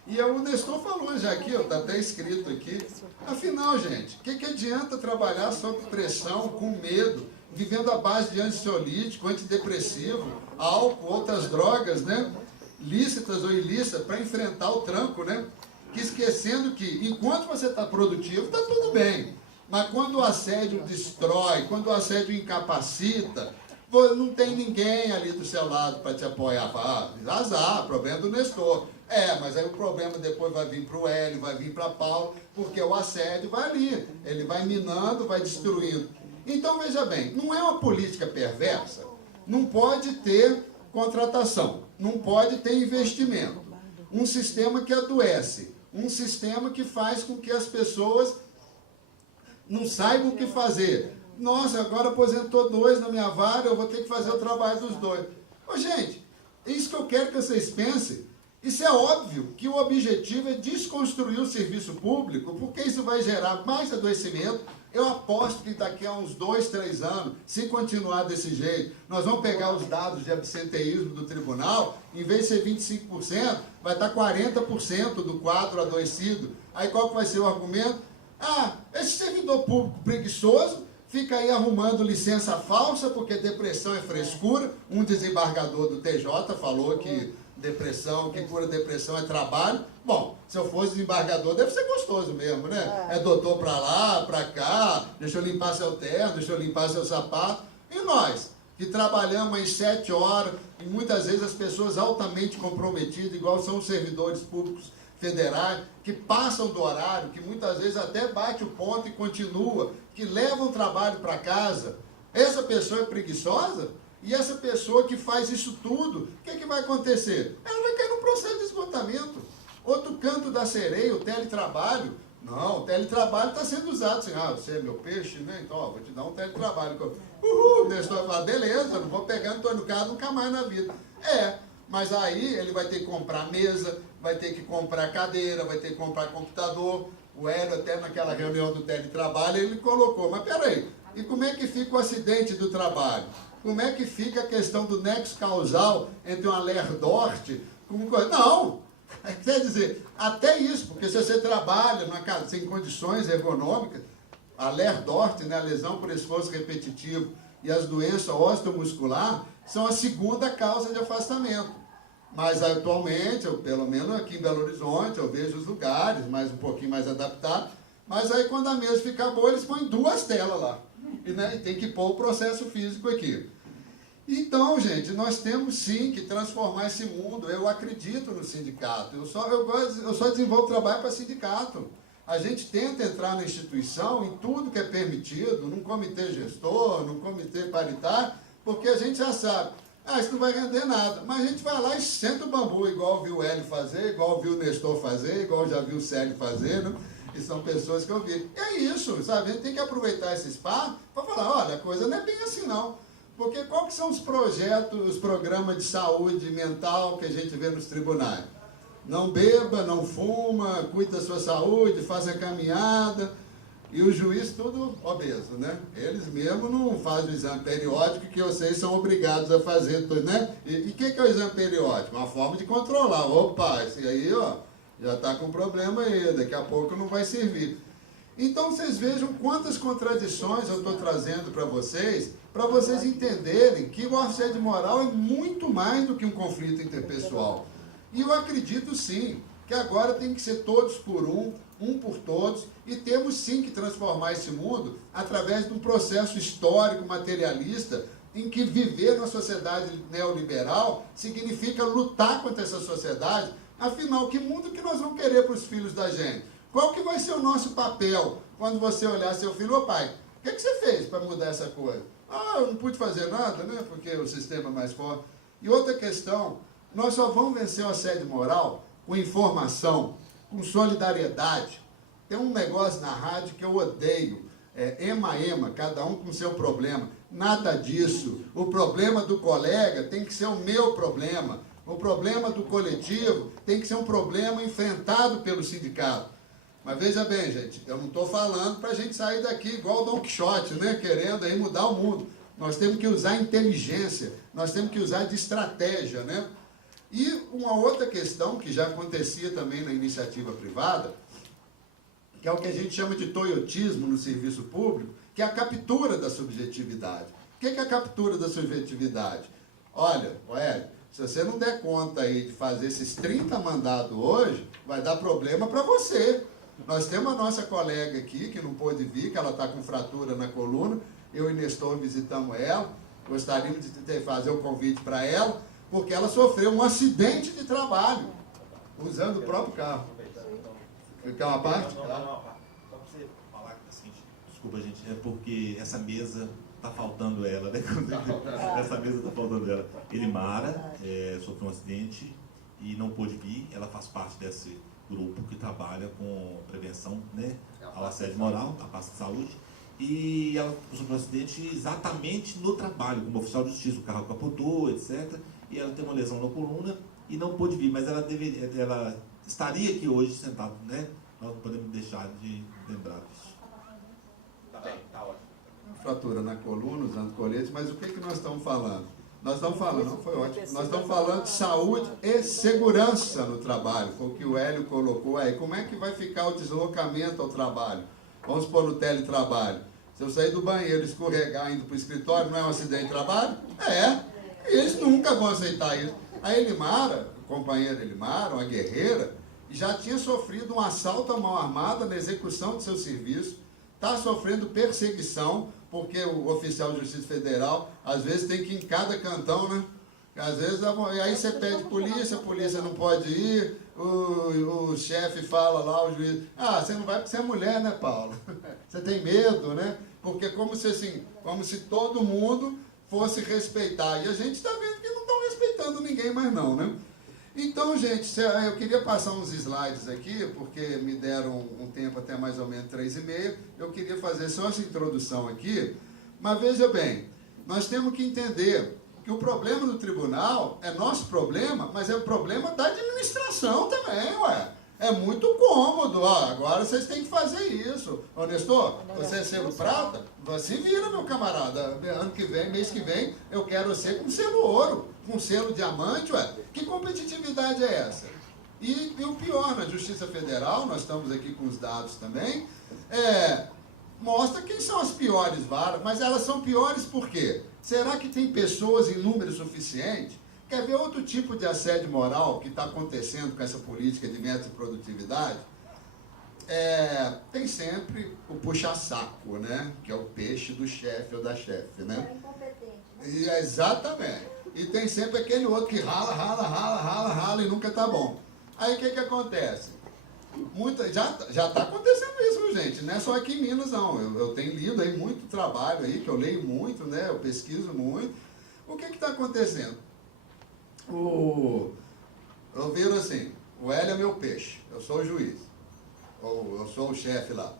E o Nestor falou já aqui, está até escrito aqui, afinal, gente, o que adianta trabalhar sob pressão, com medo, vivendo à base de ansiolítico, antidepressivo, álcool, outras drogas, né? Lícitas ou ilícitas, para enfrentar o tranco, né? Que esquecendo que, enquanto você está produtivo, está tudo bem. Mas quando o assédio destrói, quando o assédio incapacita, não tem ninguém ali do seu lado para te apoiar. Azar, problema do Nestor. Mas aí o problema depois vai vir para o Hélio, vai vir para Paulo, porque o assédio vai ali. Ele vai minando, vai destruindo. Então, veja bem, não é uma política perversa, não pode ter contratação, não pode ter investimento. Um sistema que adoece, um sistema que faz com que as pessoas não saibam o que fazer. Nossa, agora aposentou 2 na minha vaga, eu vou ter que fazer o trabalho dos 2. Gente, é isso que eu quero que vocês pensem. Isso é óbvio que o objetivo é desconstruir o serviço público, porque isso vai gerar mais adoecimento. Eu aposto que daqui a uns 2, 3 anos, se continuar desse jeito, nós vamos pegar os dados de absenteísmo do tribunal, em vez de ser 25%, vai estar 40% do quadro adoecido. Aí qual que vai ser o argumento? Esse servidor público preguiçoso fica aí arrumando licença falsa, porque depressão é frescura. Um desembargador do TJ falou que que cura depressão é trabalho. Bom, se eu fosse desembargador, deve ser gostoso mesmo, né? É doutor para lá, para cá, deixa eu limpar seu terno, deixa eu limpar seu sapato. E nós, que trabalhamos às 7 horas, e muitas vezes as pessoas altamente comprometidas, igual são os servidores públicos federais, que passam do horário, que muitas vezes até bate o ponto e continua, que levam o trabalho para casa. Essa pessoa é preguiçosa? E essa pessoa que faz isso tudo, o que vai acontecer? Ela vai cair num processo de esgotamento. Outro canto da sereia, o teletrabalho. Não, o teletrabalho está sendo usado assim, você é meu peixe, né? Então, vou te dar um teletrabalho. O Nestor fala, beleza, não vou pegar, não estou no carro nunca mais na vida. Mas aí ele vai ter que comprar mesa, vai ter que comprar cadeira, vai ter que comprar computador. O Hélio, até naquela reunião do teletrabalho, ele colocou, mas peraí, e como é que fica o acidente do trabalho? Como é que fica a questão do nexo causal entre uma lerdort com... Não! Quer dizer, até isso, porque se você trabalha sem condições ergonômicas, a lerdort, né, a lesão por esforço repetitivo, e as doenças osteomuscular são a segunda causa de afastamento. Mas atualmente, pelo menos aqui em Belo Horizonte, eu vejo os lugares um pouquinho mais adaptados, Mas aí quando a mesa ficar boa, eles põem 2 telas lá. E tem que pôr o processo físico aqui. Então, gente, nós temos sim que transformar esse mundo. Eu acredito no sindicato. Eu só desenvolvo trabalho para sindicato. A gente tenta entrar na instituição em tudo que é permitido, num comitê gestor, num comitê paritário, porque a gente já sabe, isso não vai render nada. Mas a gente vai lá e senta o bambu, igual viu o Hélio fazer, igual viu o Nestor fazer, igual já viu o Célio fazer, né? E são pessoas que eu vi. E é isso, sabe? A gente tem que aproveitar esse espaço para falar, olha, a coisa não é bem assim não. Porque qual que são os projetos, os programas de saúde mental que a gente vê nos tribunais? Não beba, não fuma, cuide da sua saúde, faça caminhada. E o juiz tudo obeso, né? Eles mesmo não fazem o exame periódico que vocês são obrigados a fazer, né? E o que é o exame periódico? Uma forma de controlar. Opa, esse aí, ó, já está com problema aí, daqui a pouco não vai servir. Então, vocês vejam quantas contradições eu estou trazendo para vocês entenderem que o assédio moral é muito mais do que um conflito interpessoal. E eu acredito sim, que agora tem que ser todos por um por todos, e temos sim que transformar esse mundo através de um processo histórico, materialista, em que viver na sociedade neoliberal significa lutar contra essa sociedade. Afinal, que mundo que nós vamos querer para os filhos da gente? Qual que vai ser o nosso papel quando você olhar seu filho? Ô pai, o que você fez para mudar essa coisa? Eu não pude fazer nada, né? Porque o sistema é mais forte. E outra questão, nós só vamos vencer o assédio moral com informação, com solidariedade. Tem um negócio na rádio que eu odeio, ema, cada um com seu problema. Nada disso. O problema do colega tem que ser o meu problema. O problema do coletivo tem que ser um problema enfrentado pelo sindicato. Mas veja bem, gente, eu não estou falando para a gente sair daqui igual o Dom Quixote, né, querendo aí mudar o mundo. Nós temos que usar inteligência, nós temos que usar de estratégia, né? E uma outra questão que já acontecia também na iniciativa privada, que é o que a gente chama de toyotismo no serviço público, que é a captura da subjetividade. O que é a captura da subjetividade? Olha, Hélio, se você não der conta aí de fazer esses 30 mandados hoje, vai dar problema para você. Nós temos a nossa colega aqui, que não pôde vir, que ela está com fratura na coluna. Eu e Nestor visitamos ela, gostaríamos de fazer o convite para ela, porque ela sofreu um acidente de trabalho, usando o próprio carro. Quer uma parte? Não. Só para você falar assim, desculpa, gente, é porque essa mesa está faltando ela, né? Essa mesa está faltando ela. Elimara sofreu um acidente e não pôde vir, ela faz parte desse grupo que trabalha com prevenção, né, ao assédio moral, a pasta de saúde, e ela sofreu um acidente exatamente no trabalho, como oficial de justiça, o carro capotou, etc., e ela tem uma lesão na coluna e não pôde vir, mas ela estaria aqui hoje sentada, né? Nós não podemos deixar de lembrar disso. Tá bem, tá ótimo. Fratura na coluna, usando colete, mas o que nós estamos falando? Nós estamos falando, não foi ótimo, nós estamos falando de saúde e segurança no trabalho, foi o que o Hélio colocou aí. Como é que vai ficar o deslocamento ao trabalho? Vamos pôr no teletrabalho. Se eu sair do banheiro e escorregar indo para o escritório, não é um acidente de trabalho? Eles nunca vão aceitar isso. A Elimara, a companheira Elimara, uma guerreira, já tinha sofrido um assalto à mão armada na execução de seu serviço, está sofrendo perseguição, porque o oficial de justiça federal, às vezes, tem que ir em cada cantão, né? Às vezes, e aí você pede polícia, a polícia não pode ir, o chefe fala lá, o juiz, você não vai porque você é mulher, né, Paulo? Você tem medo, né? Porque como se todo mundo fosse respeitar. E a gente está vendo que não estão respeitando ninguém mais não, né? Então, gente, eu queria passar uns slides aqui, porque me deram um tempo até mais ou menos 3h30. Eu queria fazer só essa introdução aqui. Mas veja bem, nós temos que entender que o problema do tribunal é nosso problema, mas é o problema da administração também, ué. É muito cômodo, agora vocês têm que fazer isso. Ô, Nestor, você é selo prata? Se vira, meu camarada. Ano que vem, mês que vem, eu quero você com selo ouro, com selo diamante, ué. Que competitividade é essa? E o pior, na Justiça Federal, nós estamos aqui com os dados também, mostra quem são as piores varas, mas elas são piores por quê? Será que tem pessoas em número suficiente? Quer ver outro tipo de assédio moral que está acontecendo com essa política de meta e produtividade? tem sempre o puxa-saco, né? Que é o peixe do chefe ou da chefe, né? É incompetente, né? Exatamente. E tem sempre aquele outro que rala e nunca tá bom. Aí o que acontece? Já está acontecendo isso, viu, gente? Não é só aqui em Minas, não. Eu tenho lido aí muito trabalho aí, que eu leio muito, né? Eu pesquiso muito. O que está acontecendo? Eu viro assim, o Hélio é meu peixe, eu sou o juiz. Ou eu sou o chefe lá.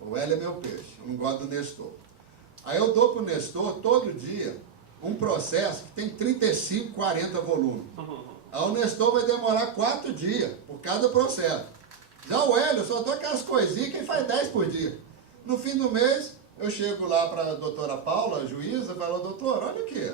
O Hélio é meu peixe, eu não gosto do Nestor. Aí eu dou para o Nestor, todo dia, um processo que tem 35, 40 volumes. Aí o Nestor vai demorar 4 dias por cada processo. Já o Hélio, eu só dou aquelas coisinhas que ele faz 10 por dia. No fim do mês, eu chego lá para a doutora Paula, a juíza, e falo, doutora, olha aqui,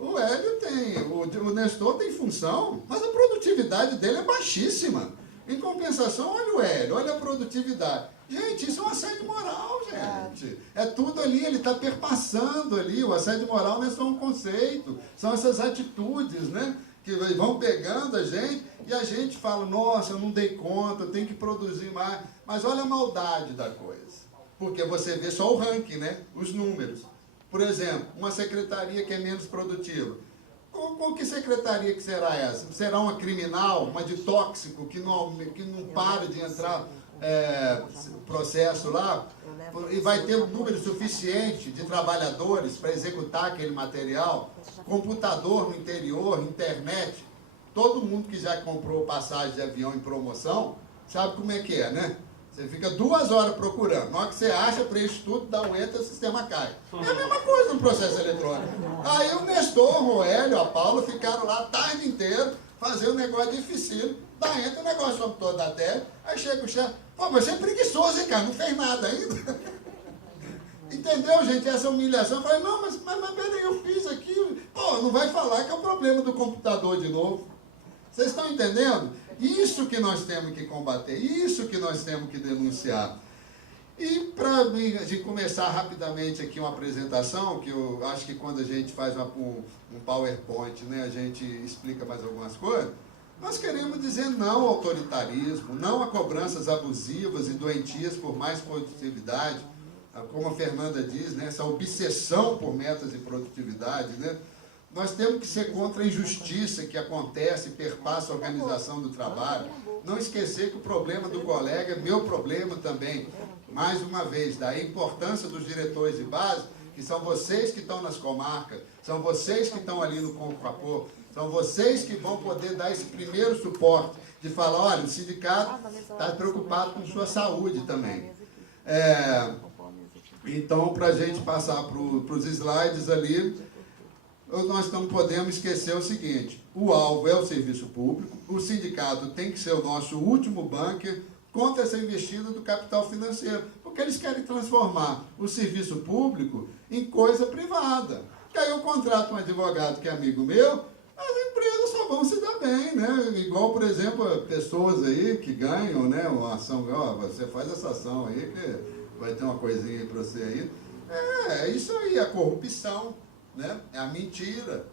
o Hélio tem, o Nestor tem função, mas a produtividade dele é baixíssima. Em compensação, olha o Hélio, olha a produtividade. Gente, isso é um assédio moral, gente. É tudo ali, ele está perpassando ali. O assédio moral não é só um conceito, são essas atitudes, né? Que vão pegando a gente e a gente fala, nossa, eu não dei conta, eu tenho que produzir mais. Mas olha a maldade da coisa. Porque você vê só o ranking, né? Os números. Por exemplo, uma secretaria que é menos produtiva. Com que secretaria que será essa? Será uma criminal, uma de tóxico, que não para de entrar processo lá? E vai ter um número suficiente de trabalhadores para executar aquele material? Computador no interior, internet. Todo mundo que já comprou passagem de avião em promoção sabe como é que é, né? Você fica 2 horas procurando. Na hora que você acha, preenche tudo, dá um enter, o sistema cai. É a mesma coisa no processo eletrônico. Aí o Nestor, o Hélio, a Paula ficaram lá a tarde inteira fazendo um negócio dificílimo. Dá enter, o negócio sobe todo da tela. Aí chega o chefe, pô, mas você é preguiçoso, hein, cara? Não fez nada ainda. Entendeu, gente? Essa humilhação. Eu falei, não, mas peraí, eu fiz aquilo. Pô, não vai falar que é o problema do computador de novo. Vocês estão entendendo? Isso que nós temos que combater, isso que nós temos que denunciar. E para começar rapidamente aqui uma apresentação, que eu acho que quando a gente faz um PowerPoint, né, a gente explica mais algumas coisas, nós queremos dizer não ao autoritarismo, não a cobranças abusivas e doentias por mais produtividade, como a Fernanda diz, né, essa obsessão por metas de produtividade, né? Nós temos que ser contra a injustiça que acontece e perpassa a organização do trabalho. Não esquecer que o problema do colega é meu problema também. Mais uma vez, daí a importância dos diretores de base, que são vocês que estão nas comarcas, são vocês que estão ali no Concapô, são vocês que vão poder dar esse primeiro suporte, de falar, olha, o sindicato está preocupado com sua saúde também. Então, para a gente passar para os slides ali, nós não podemos esquecer o seguinte, o alvo é o serviço público, o sindicato tem que ser o nosso último bunker contra essa investida do capital financeiro, porque eles querem transformar o serviço público em coisa privada. Que aí eu contrato um advogado que é amigo meu, as empresas só vão se dar bem, né? Igual, por exemplo, pessoas aí que ganham, né, uma ação, ó, você faz essa ação aí que vai ter uma coisinha aí para você aí. É isso aí, a corrupção. Né? É a mentira,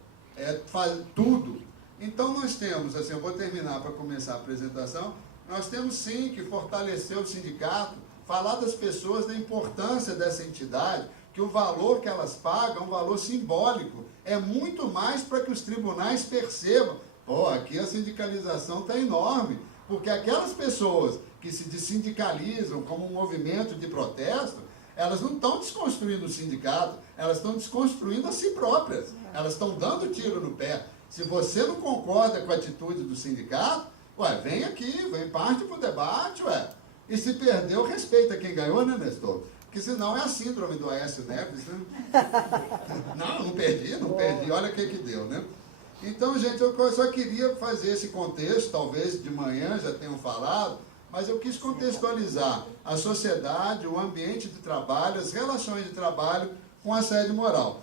tudo. Então nós temos, assim, eu vou terminar para começar a apresentação, nós temos sim que fortalecer o sindicato, falar das pessoas, da importância dessa entidade, que o valor que elas pagam é um valor simbólico, é muito mais para que os tribunais percebam, aqui a sindicalização está enorme, porque aquelas pessoas que se sindicalizam como um movimento de protesto, elas não estão desconstruindo o sindicato, elas estão desconstruindo a si próprias. Elas estão dando tiro no pé. Se você não concorda com a atitude do sindicato, vem aqui, vem parte para o debate, E se perdeu, respeita quem ganhou, né, Nestor? Porque senão é a síndrome do Aécio Neves, né? Não perdi, olha o que deu, né? Então, gente, eu só queria fazer esse contexto, talvez de manhã já tenham falado, mas eu quis contextualizar a sociedade, o ambiente de trabalho, as relações de trabalho com assédio moral.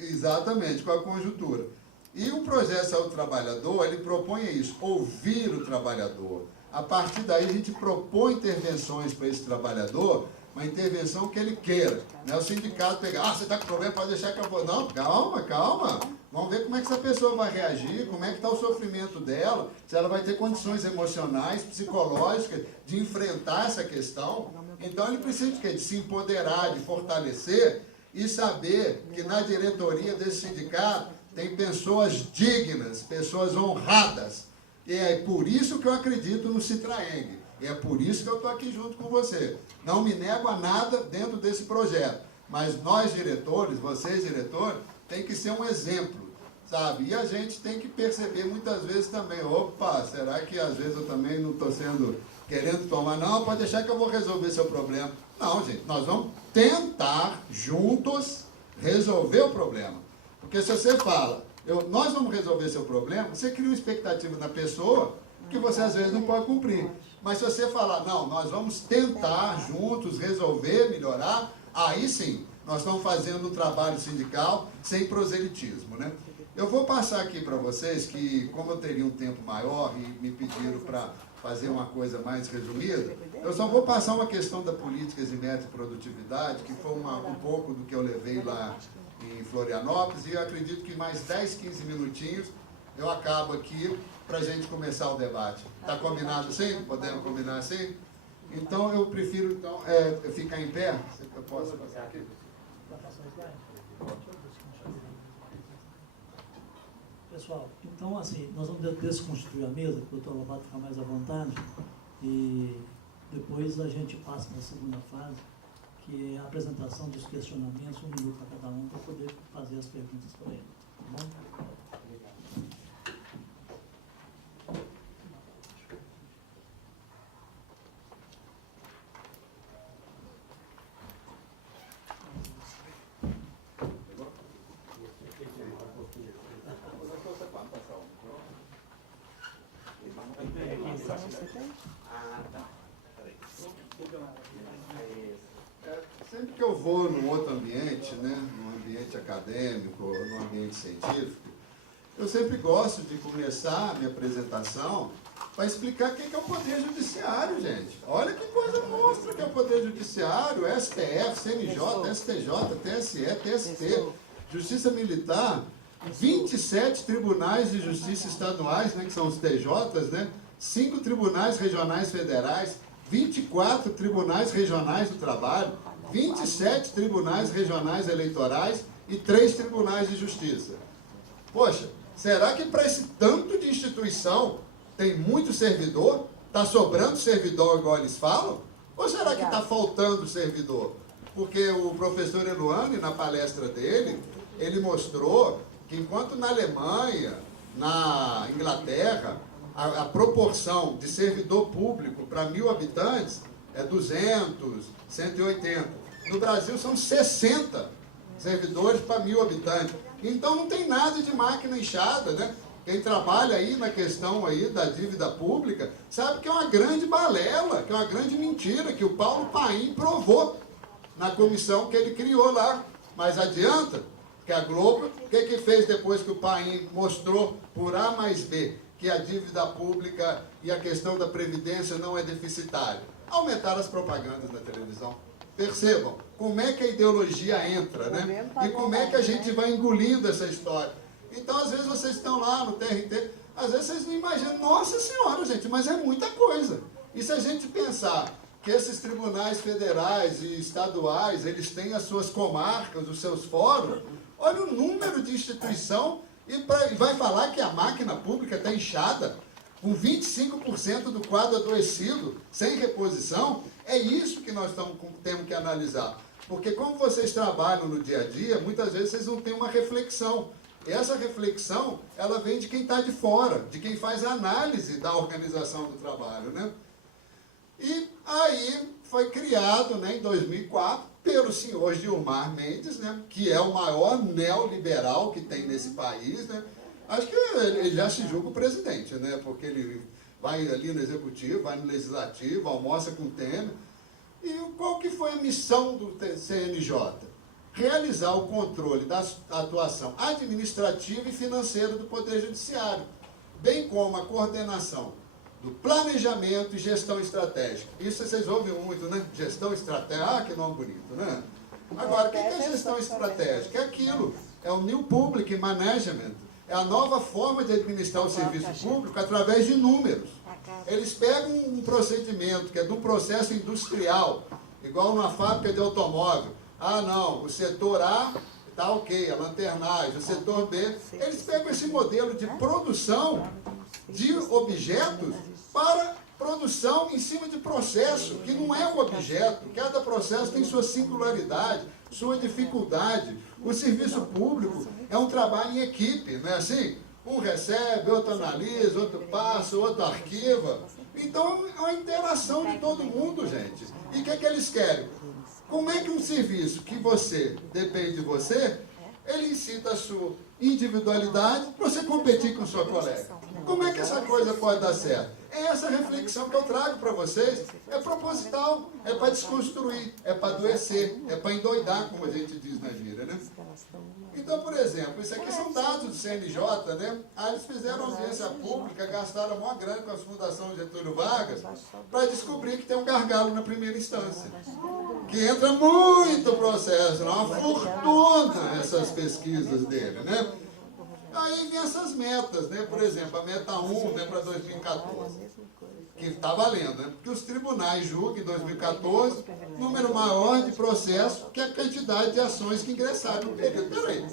Exatamente, com a conjuntura. E o projeto Saúde do Trabalhador, ele propõe isso, ouvir o trabalhador. A partir daí, a gente propõe intervenções para esse trabalhador uma intervenção que ele queira. Não é o sindicato pegar, você está com problema, pode deixar que eu vou. Não, calma, calma. Vamos ver como é que essa pessoa vai reagir, como é que está o sofrimento dela, se ela vai ter condições emocionais, psicológicas, de enfrentar essa questão. Então ele precisa de quê? De se empoderar, de fortalecer e saber que na diretoria desse sindicato tem pessoas dignas, pessoas honradas. E é por isso que eu acredito no Citraeng. E é por isso que eu estou aqui junto com você. Não me nego a nada dentro desse projeto. Mas nós, diretores, vocês, diretores, tem que ser um exemplo, sabe? E a gente tem que perceber muitas vezes também, opa, será que às vezes eu também não estou querendo tomar? Não, pode deixar que eu vou resolver seu problema. Não, gente, nós vamos tentar juntos resolver o problema. Porque se você fala, nós vamos resolver seu problema, você cria uma expectativa na pessoa que você às vezes não pode cumprir. Mas se você falar, não, nós vamos tentar juntos resolver, melhorar, aí sim, nós estamos fazendo um trabalho sindical sem proselitismo, né? Eu vou passar aqui para vocês que, como eu teria um tempo maior e me pediram para fazer uma coisa mais resumida, eu só vou passar uma questão da políticas e métodos de produtividade, que foi um pouco do que eu levei lá em Florianópolis, e eu acredito que mais 10, 15 minutinhos eu acabo aqui para a gente começar o debate. Está combinado assim? Podemos combinar assim? Então, eu prefiro ficar em pé. Eu posso passar aqui? Pessoal, então assim, nós vamos desconstituir a mesa, para o doutor Lobato ficar mais à vontade, e depois a gente passa para a segunda fase, que é a apresentação dos questionamentos, 1 minuto para cada um, para poder fazer as perguntas para ele. Tá bom? Sempre que eu vou num outro ambiente, né, num ambiente acadêmico, num ambiente científico, eu sempre gosto de começar a minha apresentação para explicar o que é o Poder Judiciário, gente. Olha que coisa monstra que é o Poder Judiciário, STF, CNJ, STJ, TSE, TST, Justiça Militar, 27 tribunais de justiça estaduais, né, que são os TJs, né, 5 tribunais regionais federais, 24 tribunais regionais do trabalho, 27 tribunais regionais eleitorais e 3 tribunais de justiça. Poxa, será que para esse tanto de instituição tem muito servidor? Está sobrando servidor igual eles falam? Ou será que está faltando servidor? Porque o professor Eluane, na palestra dele, ele mostrou que enquanto na Alemanha, na Inglaterra, a proporção de servidor público para 1.000 habitantes é 200, 180. No Brasil são 60 servidores para 1.000 habitantes. Então não tem nada de máquina inchada, né? Quem trabalha aí na questão aí da dívida pública sabe que é uma grande balela, que é uma grande mentira, que o Paulo Paim provou na comissão que ele criou lá. Mas adianta que a Globo, o que fez depois que o Paim mostrou por A mais B que a dívida pública e a questão da previdência não é deficitária? Aumentar as propagandas na televisão. Percebam como é que a ideologia entra, né? E como é que a gente vai engolindo essa história. Então, às vezes, vocês estão lá no TRT, às vezes vocês não imaginam, nossa senhora, gente, mas é muita coisa. E se a gente pensar que esses tribunais federais e estaduais, eles têm as suas comarcas, os seus fóruns, olha o número de instituição, e vai falar que a máquina pública está inchada, com 25% do quadro adoecido, sem reposição. É isso que nós temos que analisar. Porque como vocês trabalham no dia a dia, muitas vezes vocês não têm uma reflexão. E essa reflexão, ela vem de quem está de fora, de quem faz a análise da organização do trabalho, né? E aí foi criado, né, em 2004, pelo senhor Gilmar Mendes, né, que é o maior neoliberal que tem nesse país, né? Acho que ele já se julga o presidente, né? Porque ele vai ali no executivo, vai no legislativo, almoça com o Temer. E qual que foi a missão do CNJ? Realizar o controle da atuação administrativa e financeira do Poder Judiciário, bem como a coordenação do planejamento e gestão estratégica. Isso vocês ouvem muito, né? Gestão estratégica, ah, que nome bonito, né? Agora, o que é gestão estratégica? É aquilo, é o New Public Management, é a nova forma de administrar o serviço público através de números. Eles pegam um procedimento, que é de um processo industrial, igual numa fábrica de automóvel. Ah, não, o setor A está ok, a lanternagem, o setor B. Eles pegam esse modelo de produção de objetos para produção em cima de processo, que não é um objeto. Cada processo tem sua singularidade, sua dificuldade. O serviço público é um trabalho em equipe, não é assim? Um recebe, outro analisa, outro passa, outro arquiva. Então, é uma interação de todo mundo, gente. E o que é que eles querem? Como é que um serviço que depende de você, ele incita a sua individualidade para você competir com o seu colega? Como é que essa coisa pode dar certo? É essa reflexão que eu trago para vocês. É proposital, é para desconstruir, é para adoecer, é para endoidar, como a gente diz na gíria, né? Então, por exemplo, isso aqui são dados do CNJ, né? Aí eles fizeram audiência pública, gastaram a maior grana com a Fundação Getúlio Vargas para descobrir que tem um gargalo na primeira instância. Que entra muito processo, uma fortuna essas pesquisas dele, né? Aí vem essas metas, né? Por exemplo, a meta 1, né, para 2014, que está valendo, né? Porque os tribunais julgam em 2014 número maior de processos que a quantidade de ações que ingressaram no período. Peraí,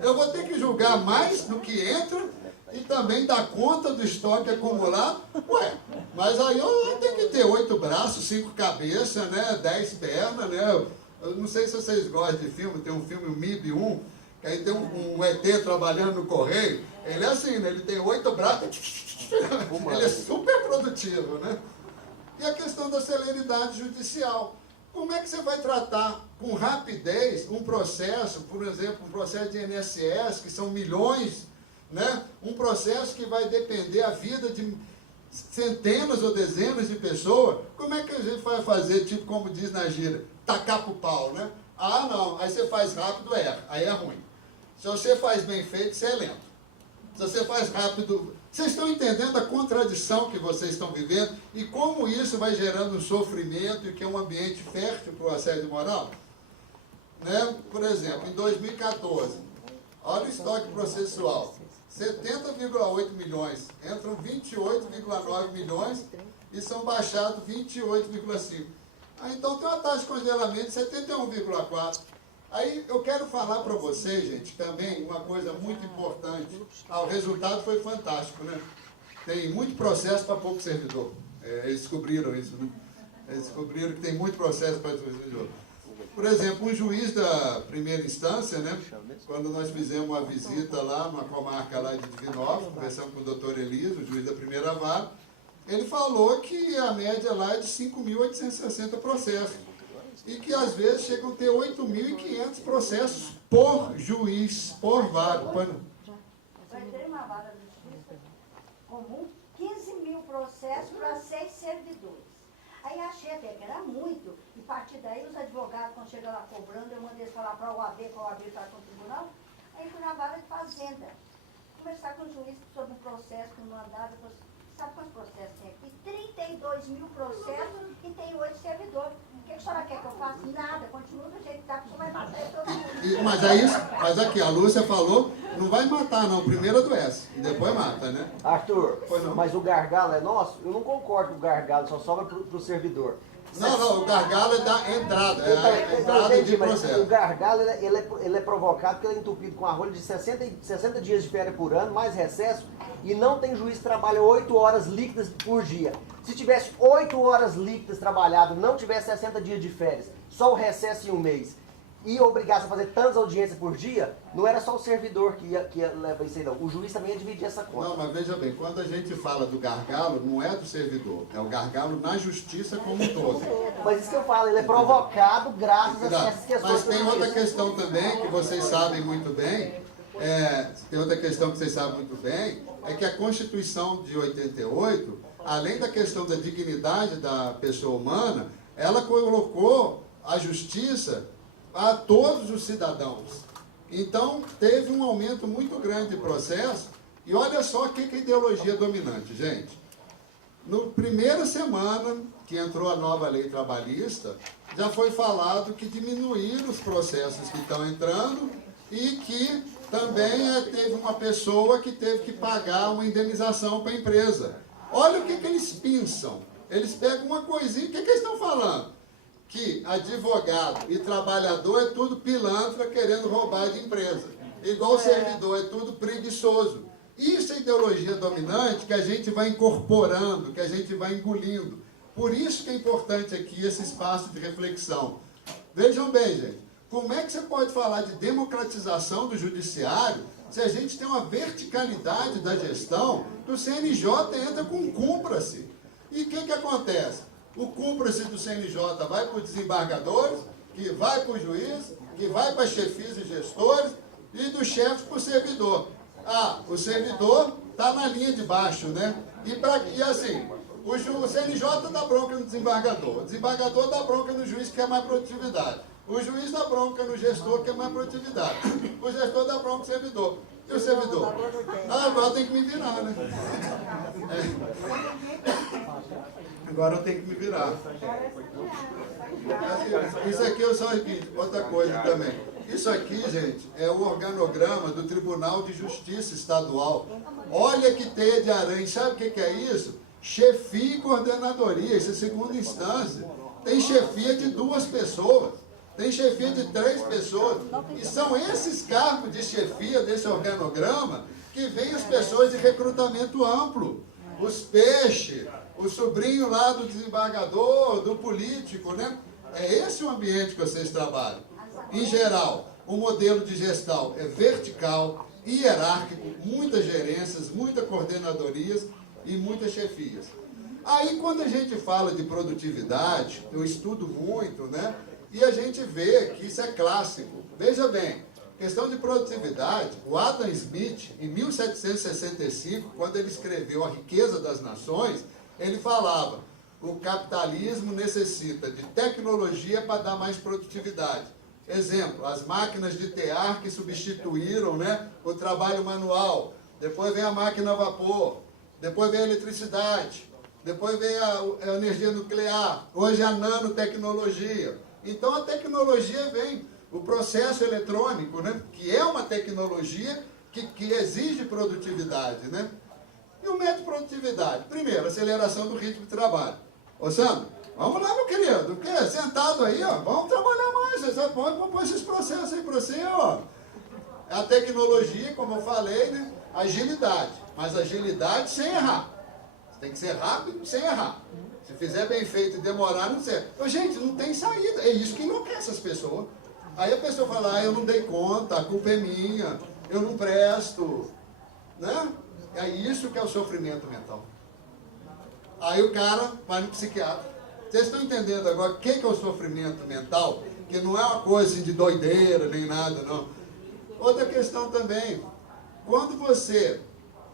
eu vou ter que julgar mais do que entra e também dar conta do estoque acumulado? Ué, mas aí eu tenho que ter 8 braços, 5 cabeças, né? 10 pernas, né? Eu não sei se vocês gostam de filme, tem um filme, o MIB 1, que aí tem um ET trabalhando no correio. Ele é assim, né? Ele tem 8 braços, ele é super produtivo, né? E a questão da celeridade judicial. Como é que você vai tratar com rapidez um processo, por exemplo, um processo de INSS, que são milhões, né? Um processo que vai depender a vida de centenas ou dezenas de pessoas? Como é que a gente vai fazer, tipo como diz na gíria, tacar pro pau, né? Ah, não, aí você faz rápido, erra, aí é ruim. Se você faz bem feito, você é lento. Se você faz rápido... Vocês estão entendendo a contradição que vocês estão vivendo e como isso vai gerando um sofrimento e que é um ambiente fértil para o assédio moral? Né? Por exemplo, em 2014, olha o estoque processual. 70,8 milhões, entram 28,9 milhões e são baixados 28,5. Então tem uma taxa de congelamento de 71,4. Aí eu quero falar para vocês, gente, também uma coisa muito importante. O resultado foi fantástico, né? Tem muito processo para pouco servidor. Eles descobriram isso, né? Eles descobriram que tem muito processo para pouco servidor. Por exemplo, um juiz da primeira instância, né? Quando nós fizemos uma visita lá, numa comarca lá de Divinópolis, conversamos com o doutor Eliso, o juiz da primeira vara, ele falou que a média lá é de 5.860 processos. E que às vezes chegam a ter 8.500 processos por juiz, por vara. Vai ter uma vara de justiça comum, 15 mil processos para 6 servidores. Aí achei até que era muito, e a partir daí os advogados, quando chegam lá cobrando, eu mandei eles falar para a OAB, que a OAB está com o tribunal, aí fui na vara de fazenda, conversar com o juiz sobre um processo que não andava, sabe quantos processos tem aqui? 32 mil processos e tem 8 servidores. O que a senhora quer que eu faça? Nada, continua do jeito que está, porque vai matar todo mundo. Mas é isso, mas aqui, a Lúcia falou, não vai matar não, primeiro adoece, e depois mata, né? Arthur, mas o gargalo é nosso? Eu não concordo que o gargalo só sobra para o servidor. Não, o gargalo é da entrada, é a entrada de processo. O gargalo ele é provocado porque ele é entupido com a rolha de 60 dias de férias por ano, mais recesso, e não tem juiz que trabalha 8 horas líquidas por dia. Se tivesse 8 horas líquidas trabalhado, não tivesse 60 dias de férias, só o recesso em um mês, e obrigasse a fazer tantas audiências por dia, não era só o servidor que ia levar isso aí, não. O juiz também ia dividir essa conta. Não, mas veja bem, quando a gente fala do gargalo, não é do servidor, é o gargalo na justiça como um todo. Mas isso que eu falo, ele é provocado graças a essas questões. Mas tem outra questão também, que vocês sabem muito bem, é que a Constituição de 88, além da questão da dignidade da pessoa humana, ela colocou a justiça a todos os cidadãos. Então, teve um aumento muito grande de processo, e olha só o que é ideologia dominante, gente. No primeira semana que entrou a nova lei trabalhista, já foi falado que diminuíram os processos que estão entrando e que também teve uma pessoa que teve que pagar uma indenização para a empresa. Olha o que eles pensam. Eles pegam uma coisinha, o que eles estão falando? Que advogado e trabalhador é tudo pilantra querendo roubar de empresa. Igual servidor, é tudo preguiçoso. Isso é ideologia dominante que a gente vai incorporando, que a gente vai engolindo. Por isso que é importante aqui esse espaço de reflexão. Vejam bem, gente, como é que você pode falar de democratização do judiciário se a gente tem uma verticalidade da gestão que o CNJ entra com cumpra-se? E o que acontece? O cumpra-se do CNJ vai para os desembargadores, que vai para o juiz, que vai para chefias e gestores, e dos chefes para o servidor. Ah, o servidor está na linha de baixo, né? E assim, o CNJ dá bronca no desembargador, o desembargador dá bronca no juiz que quer mais produtividade, o juiz dá bronca no gestor que quer mais produtividade, o gestor dá bronca no servidor. E o servidor? Ah, agora eu tenho que me virar, né? Agora eu tenho que me virar. Isso aqui é só outra coisa também. Isso aqui, gente, é o organograma do Tribunal de Justiça Estadual. Olha que teia de aranha. Sabe o que é isso? Chefia e coordenadoria. Isso é segunda instância. Tem chefia de 2 pessoas. Tem chefia de 3 pessoas. E são esses cargos de chefia desse organograma que vêm as pessoas de recrutamento amplo. Os peixes, o sobrinho lá do desembargador, do político, né? É esse o ambiente que vocês trabalham. Em geral, o modelo de gestão é vertical, hierárquico, muitas gerências, muitas coordenadorias e muitas chefias. Aí, quando a gente fala de produtividade, eu estudo muito, né? E a gente vê que isso é clássico. Veja bem, questão de produtividade, o Adam Smith, em 1765, quando ele escreveu A Riqueza das Nações, ele falava: o capitalismo necessita de tecnologia para dar mais produtividade. Exemplo, as máquinas de tear que substituíram, né, o trabalho manual. Depois vem a máquina a vapor. Depois vem a eletricidade. Depois vem a energia nuclear. Hoje a nanotecnologia. Então a tecnologia vem. O processo eletrônico, né, que é uma tecnologia que exige produtividade, né? E o método de produtividade? Primeiro, aceleração do ritmo de trabalho. Ô Sandro, vamos lá, meu querido. O quê? Sentado aí, ó. Vamos trabalhar mais. Você pode propor esses processos aí para você, ó. A tecnologia, como eu falei, né? Agilidade. Mas agilidade sem errar. Você tem que ser rápido sem errar. Se fizer bem feito e demorar, não serve. Ô, gente, não tem saída. É isso que enlouquece as pessoas. Aí a pessoa fala: ah, eu não dei conta, a culpa é minha, eu não presto. Né? É isso que é o sofrimento mental. Aí o cara vai no psiquiatra. Vocês estão entendendo agora o que é o sofrimento mental? Que não é uma coisa assim de doideira, nem nada, não. Outra questão também. Quando você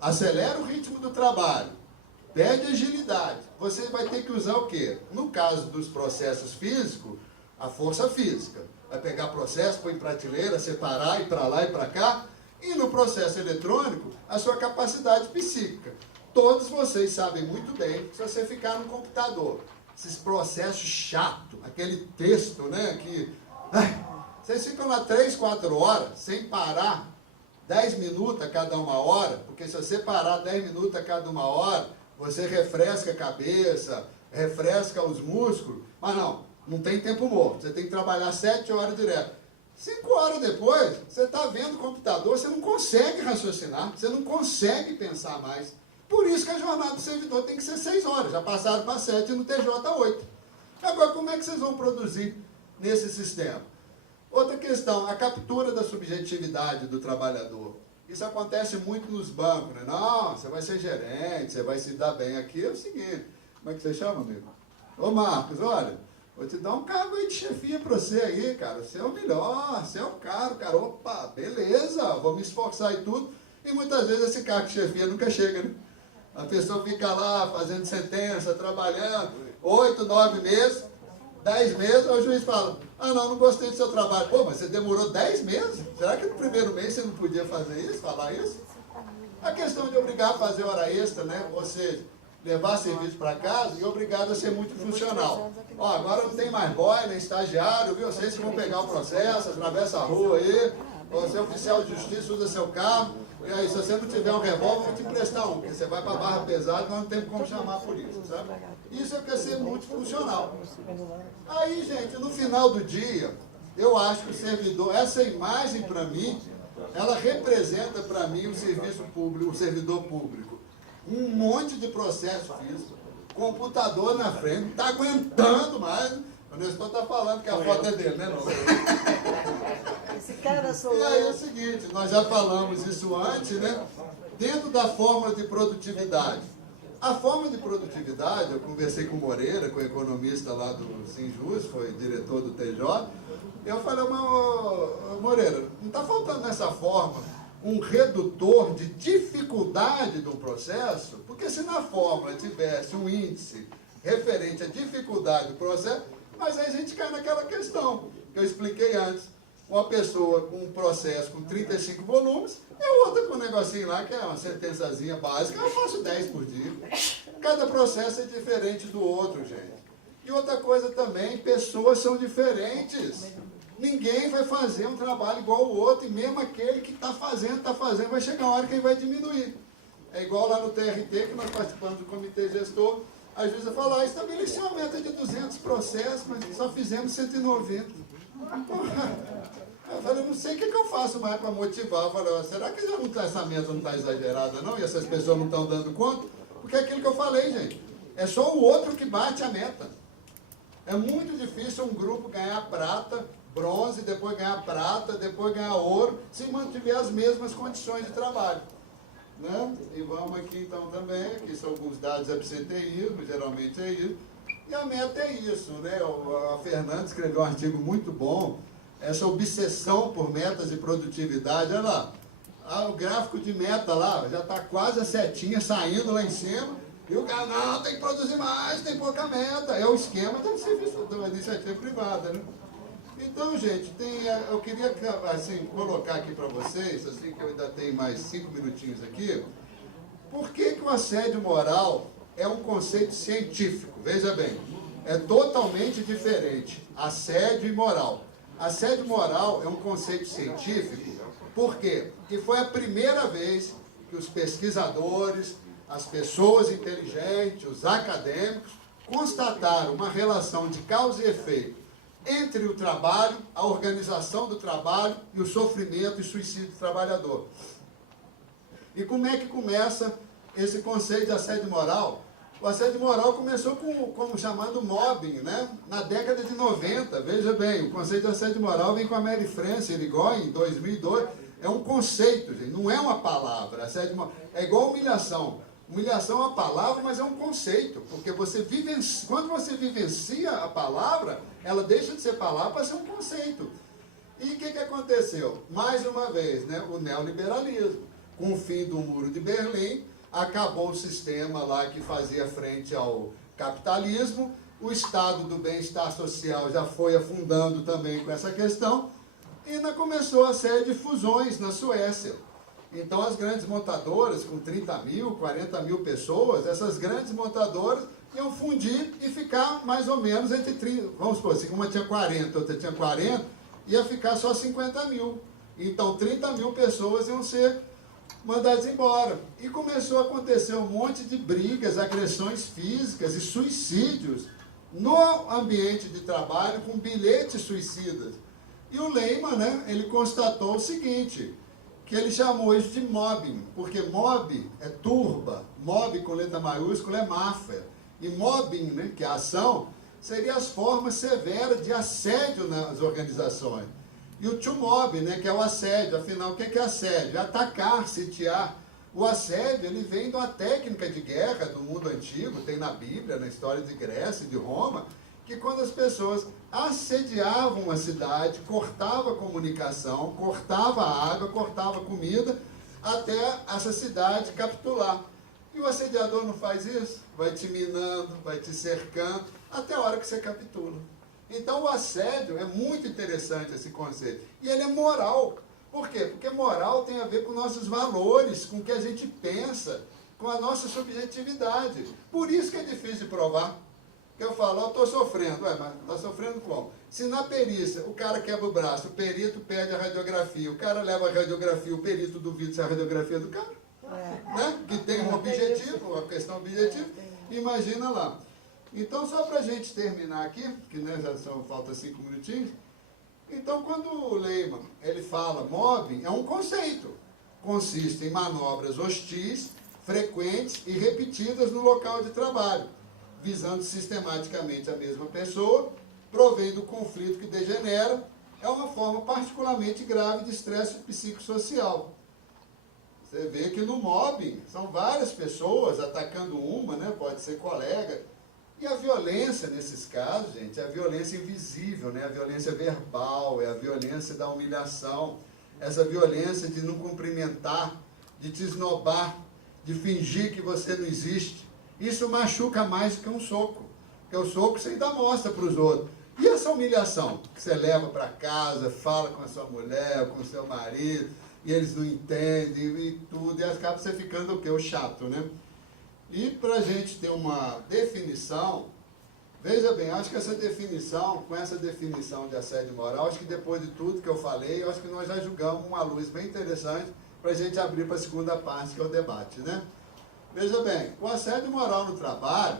acelera o ritmo do trabalho, perde agilidade, você vai ter que usar o quê? No caso dos processos físicos, a força física. Vai pegar processo, pôr em prateleira, separar, ir para lá e para cá. E no processo eletrônico, a sua capacidade psíquica. Todos vocês sabem muito bem que se você ficar no computador, esses processos chatos, aquele texto, né, que... vocês ficam lá 3, 4 horas, sem parar, 10 minutos a cada 1 hora, porque se você parar 10 minutos a cada 1 hora, você refresca a cabeça, refresca os músculos, mas não tem tempo morto, você tem que trabalhar 7 horas direto. 5 horas depois, você está vendo o computador, você não consegue raciocinar, você não consegue pensar mais. Por isso que a jornada do servidor tem que ser 6 horas, já passaram para 7 no TJ 8. Agora, como é que vocês vão produzir nesse sistema? Outra questão, a captura da subjetividade do trabalhador. Isso acontece muito nos bancos, né? Não, você vai ser gerente, você vai se dar bem aqui. É o seguinte, como é que você chama, amigo? Ô Marcos, olha, vou te dar um cargo aí de chefia para você aí, cara. Você é o melhor, você é o cara. Opa, beleza, vou me esforçar e tudo. E muitas vezes esse cargo de chefia nunca chega, né? A pessoa fica lá fazendo sentença, trabalhando, 8, 9 meses, 10 meses, o juiz fala: ah, não gostei do seu trabalho. Pô, mas você demorou 10 meses? Será que no primeiro mês você não podia fazer isso, falar isso? A questão de obrigar a fazer hora extra, né? Ou seja, levar serviço para casa e obrigado a ser multifuncional. Ó, agora não tem mais boy, nem estagiário, viu? Vocês que vão pegar o processo, atravessa a rua aí, você é oficial de justiça, usa seu carro, e aí, se você não tiver um revólver, eu vou te emprestar um, porque você vai para a barra pesada, nós não temos como chamar a polícia, sabe? Isso é quer ser multifuncional. Aí, gente, no final do dia, eu acho que o servidor, essa imagem para mim, ela representa para mim o serviço público, o servidor público. Um monte de processo físico, computador na frente, não está aguentando mais. O Nestor está falando que a foto é dele, né, não? Esse cara sou E aí é o seguinte, nós já falamos isso antes, né? Dentro da fórmula de produtividade. A fórmula de produtividade, eu conversei com o Moreira, com o economista lá do Sinjus, foi diretor do TJ, eu falei, Moreira, não está faltando nessa fórmula um redutor de dificuldade do processo? Porque se na fórmula tivesse um índice referente à dificuldade do processo, mas aí a gente cai naquela questão que eu expliquei antes. Uma pessoa com um processo com 35 volumes e outra com um negocinho lá que é uma sentençazinha básica, eu faço 10 por dia. Cada processo é diferente do outro, gente. E outra coisa também, pessoas são diferentes. Ninguém vai fazer um trabalho igual ao outro, e mesmo aquele que está fazendo, vai chegar uma hora que ele vai diminuir. É igual lá no TRT, que nós participamos do comitê gestor, a juíza falou, estabeleceu uma meta de 200 processos, mas só fizemos 190. Eu falei, não sei o que eu faço mais para motivar. Eu falei, será que já não tá, essa meta não está exagerada não? E essas pessoas não estão dando conta? Porque é aquilo que eu falei, gente. É só o outro que bate a meta. É muito difícil um grupo ganhar prata, bronze, depois ganhar prata, depois ganhar ouro, se mantiver as mesmas condições de trabalho. Né? E vamos aqui então também, aqui são alguns dados de absenteísmo, geralmente é isso. E a meta é isso, né? A Fernanda escreveu um artigo muito bom, essa obsessão por metas de produtividade. Olha lá, o gráfico de meta lá, já está quase a setinha saindo lá em cima, e o cara, não, tem que produzir mais, tem pouca meta. É o esquema do serviço da iniciativa privada, né? Então, gente, eu queria assim, colocar aqui para vocês, assim que eu ainda tenho mais 5 minutinhos aqui, por que o assédio moral é um conceito científico? Veja bem, é totalmente diferente, assédio e moral. Assédio moral é um conceito científico, por quê? Porque foi a primeira vez que os pesquisadores, as pessoas inteligentes, os acadêmicos, constataram uma relação de causa e efeito entre o trabalho, a organização do trabalho e o sofrimento e suicídio do trabalhador. E como é que começa esse conceito de assédio moral? O assédio moral começou como chamado mobbing, né? Na década de 90, veja bem, o conceito de assédio moral vem com a Mary Frances Irigoyen, em 2002, é um conceito, gente, não é uma palavra. Assédio moral é igual humilhação. Humilhação é uma palavra, mas é um conceito, porque quando você vivencia a palavra, ela deixa de ser palavra para ser um conceito. E o que aconteceu? Mais uma vez, né, o neoliberalismo. Com o fim do Muro de Berlim, acabou o sistema lá que fazia frente ao capitalismo, o Estado do bem-estar social já foi afundando também com essa questão, e ainda começou a série de fusões na Suécia. Então, as grandes montadoras, com 30 mil, 40 mil pessoas, essas grandes montadoras iam fundir e ficar mais ou menos entre 30, vamos supor, se uma tinha 40, outra tinha 40, ia ficar só 50 mil. Então, 30 mil pessoas iam ser mandadas embora. E começou a acontecer um monte de brigas, agressões físicas e suicídios no ambiente de trabalho com bilhetes suicidas. E o Lehmann, né, ele constatou o seguinte, que ele chamou isso de mobbing, porque mob é turba, mob com letra maiúscula é máfia, e mobbing, né, que é a ação, seria as formas severas de assédio nas organizações. E o to mob, né, que é o assédio, afinal, o que é assédio? É atacar, sitiar. O assédio, ele vem de uma técnica de guerra do mundo antigo, tem na Bíblia, na história de Grécia e de Roma, que quando as pessoas assediavam uma cidade, cortava a comunicação, cortava a água, cortava a comida, até essa cidade capitular. E o assediador não faz isso? Vai te minando, vai te cercando, até a hora que você capitula. Então o assédio é muito interessante esse conceito. E ele é moral. Por quê? Porque moral tem a ver com nossos valores, com o que a gente pensa. com a nossa subjetividade. Por isso que é difícil de provar. Que eu falo, eu estou sofrendo. Ué, mas está sofrendo como? Se na perícia o cara quebra o braço, o perito pede a radiografia, o cara leva a radiografia, o perito duvida se é a radiografia do cara, né? Que tem um objetivo, uma questão objetiva, imagina lá. Então, só para a gente terminar aqui, que né, falta 5 minutinhos, então quando o Lehmann ele fala mobbing, é um conceito, consiste em manobras hostis, frequentes e repetidas no local de trabalho, visando sistematicamente a mesma pessoa, provendo o conflito que degenera, é uma forma particularmente grave de estresse psicossocial. Você vê que no mobbing são várias pessoas atacando uma, né? Pode ser colega. E a violência nesses casos, gente, é a violência invisível, né? A violência verbal, é a violência da humilhação, essa violência de não cumprimentar, de te esnobar, de fingir que você não existe. Isso machuca mais do que um soco, porque o soco você ainda mostra para os outros. E essa humilhação que você leva para casa, fala com a sua mulher, com o seu marido, e eles não entendem e tudo, e acaba você ficando o quê? O chato, né? E para a gente ter uma definição, veja bem, acho que essa definição, com essa definição de assédio moral, acho que depois de tudo que eu falei, acho que nós já julgamos uma luz bem interessante para a gente abrir para a segunda parte, que é o debate, né? Veja bem, o assédio moral no trabalho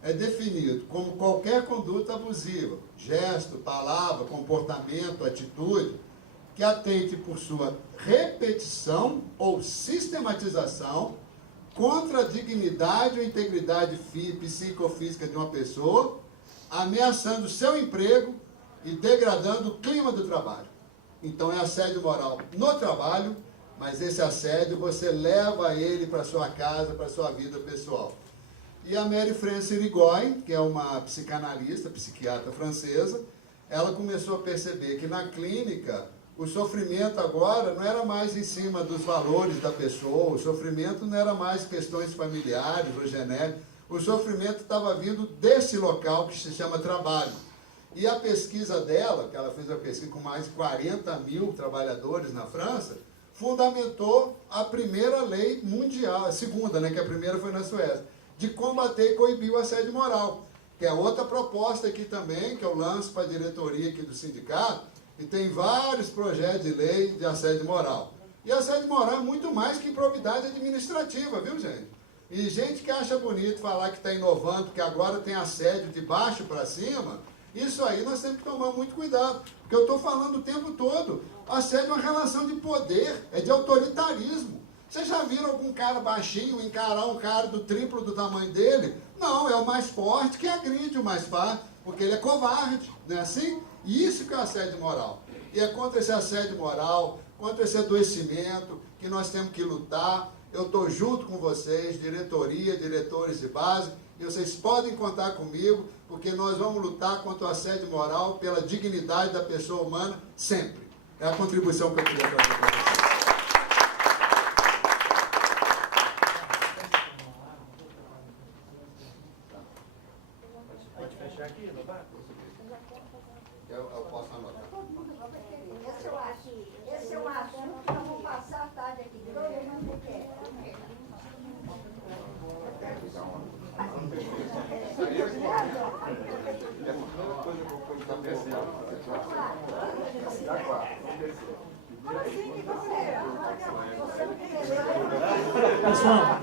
é definido como qualquer conduta abusiva, gesto, palavra, comportamento, atitude, que atente por sua repetição ou sistematização contra a dignidade ou integridade psicofísica de uma pessoa, ameaçando seu emprego e degradando o clima do trabalho. Então é assédio moral no trabalho, mas esse assédio você leva ele para sua casa, para sua vida pessoal. E a Mary Frances Irigoyen, que é uma psicanalista, psiquiatra francesa, ela começou a perceber que na clínica o sofrimento agora não era mais em cima dos valores da pessoa, o sofrimento não era mais questões familiares ou genéricas, o sofrimento estava vindo desse local que se chama trabalho. E a pesquisa dela, que ela fez uma pesquisa com mais de 40 mil trabalhadores na França, fundamentou a primeira lei mundial, a segunda, né, que a primeira foi na Suécia, de combater e coibir o assédio moral, que é outra proposta aqui também, que eu lanço para a diretoria aqui do sindicato, e tem vários projetos de lei de assédio moral. E assédio moral é muito mais que improbidade administrativa, viu, gente? E gente que acha bonito falar que está inovando, que agora tem assédio de baixo para cima, isso aí nós temos que tomar muito cuidado, porque eu estou falando o tempo todo, assédio é uma relação de poder, é de autoritarismo. Vocês já viram algum cara baixinho encarar um cara do triplo do tamanho dele? Não, é o mais forte que agride o mais fraco, porque ele é covarde, não é assim? Isso que é o assédio moral. E é contra esse assédio moral, contra esse adoecimento, que nós temos que lutar. Eu estou junto com vocês, diretoria, diretores de base, e vocês podem contar comigo, porque nós vamos lutar contra o assédio moral, pela dignidade da pessoa humana, sempre. É a contribuição que eu queria trazer para vocês. Eu posso anotar. Esse é um assunto que eu vou passar a tarde aqui. Todo mundo quer. Pessoal,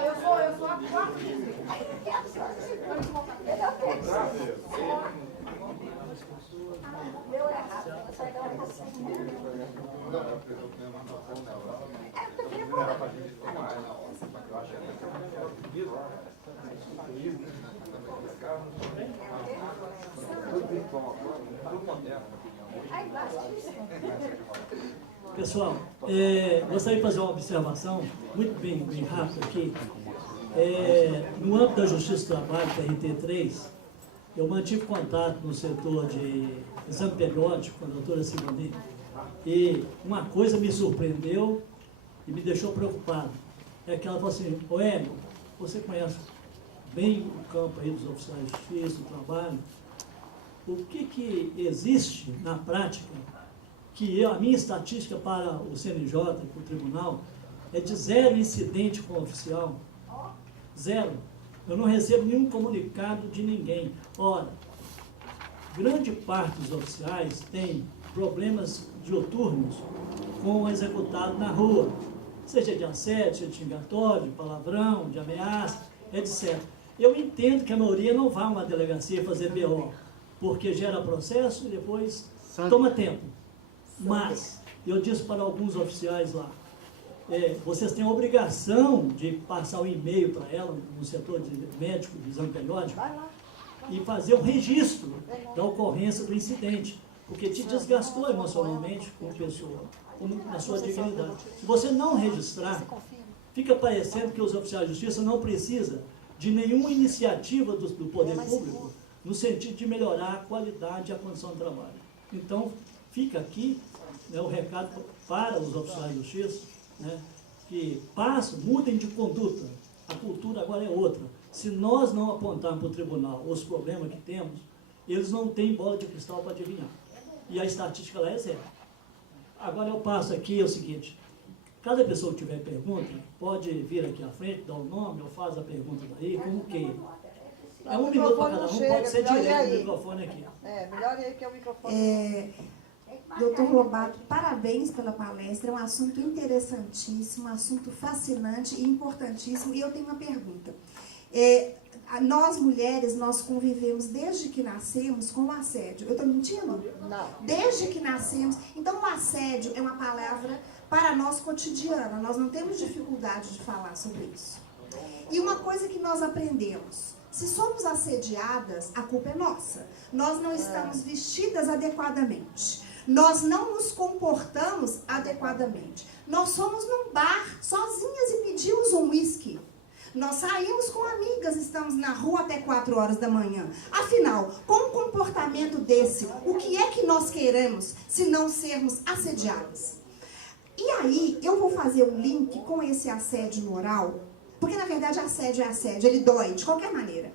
Eu sou a quarta. Meu é rápido, eu saio da hora pessoal, gostaria de fazer uma observação muito bem rápida aqui. No âmbito da Justiça do Trabalho, TRT3, eu mantive contato no setor de exame periódico com a doutora Simone, e uma coisa me surpreendeu e me deixou preocupado. É que ela falou assim: ô Hélio, você conhece bem o campo aí dos oficiais de justiça, do trabalho, o que existe na prática, que a minha estatística para o CNJ, para o tribunal, é de 0 incidente com o oficial. 0. Eu não recebo nenhum comunicado de ninguém. Ora, grande parte dos oficiais tem problemas dioturnos com o executado na rua, seja de assédio, seja de xingatório, de palavrão, de ameaça, etc. Eu entendo que a maioria não vai a uma delegacia fazer BO, porque gera processo e depois toma tempo. Mas, eu disse para alguns oficiais lá, vocês têm a obrigação de passar um e-mail para ela, no setor de médico, de exame periódico, e fazer um registro da ocorrência do incidente, porque te desgastou emocionalmente como pessoa, na sua dignidade. Se você não registrar, fica parecendo que os oficiais de justiça não precisam de nenhuma iniciativa do poder público no sentido de melhorar a qualidade e a condição de trabalho. Então, fica aqui, né, o recado para os oficiais de justiça, né, que mudem de conduta. A cultura agora é outra. Se nós não apontarmos para o tribunal os problemas que temos, eles não têm bola de cristal para adivinhar. E a estatística lá é 0. Agora eu passo aqui, é o seguinte, cada pessoa que tiver pergunta, pode vir aqui à frente, dar o nome, ou faz a pergunta daí, como queira. É 1 minuto para cada um, pode ser direto o microfone aqui. Melhor aí que é o microfone. Doutor Lobato, parabéns pela palestra, é um assunto interessantíssimo, um assunto fascinante e importantíssimo. E eu tenho uma pergunta. Nós, mulheres, nós convivemos desde que nascemos com o assédio. Eu estou mentindo? Não. Desde que nascemos. Então, o assédio é uma palavra para nós cotidiana. Nós não temos dificuldade de falar sobre isso. E uma coisa que nós aprendemos. Se somos assediadas, a culpa é nossa. Nós não estamos vestidas adequadamente. Nós não nos comportamos adequadamente. Nós somos num bar, sozinhas, e pedimos um uísque. Nós saímos com amigas, estamos na rua até 4 horas da manhã. Afinal, com um comportamento desse, o que é que nós queremos se não sermos assediadas? E aí, eu vou fazer um link com esse assédio moral, porque na verdade assédio é assédio, ele dói de qualquer maneira.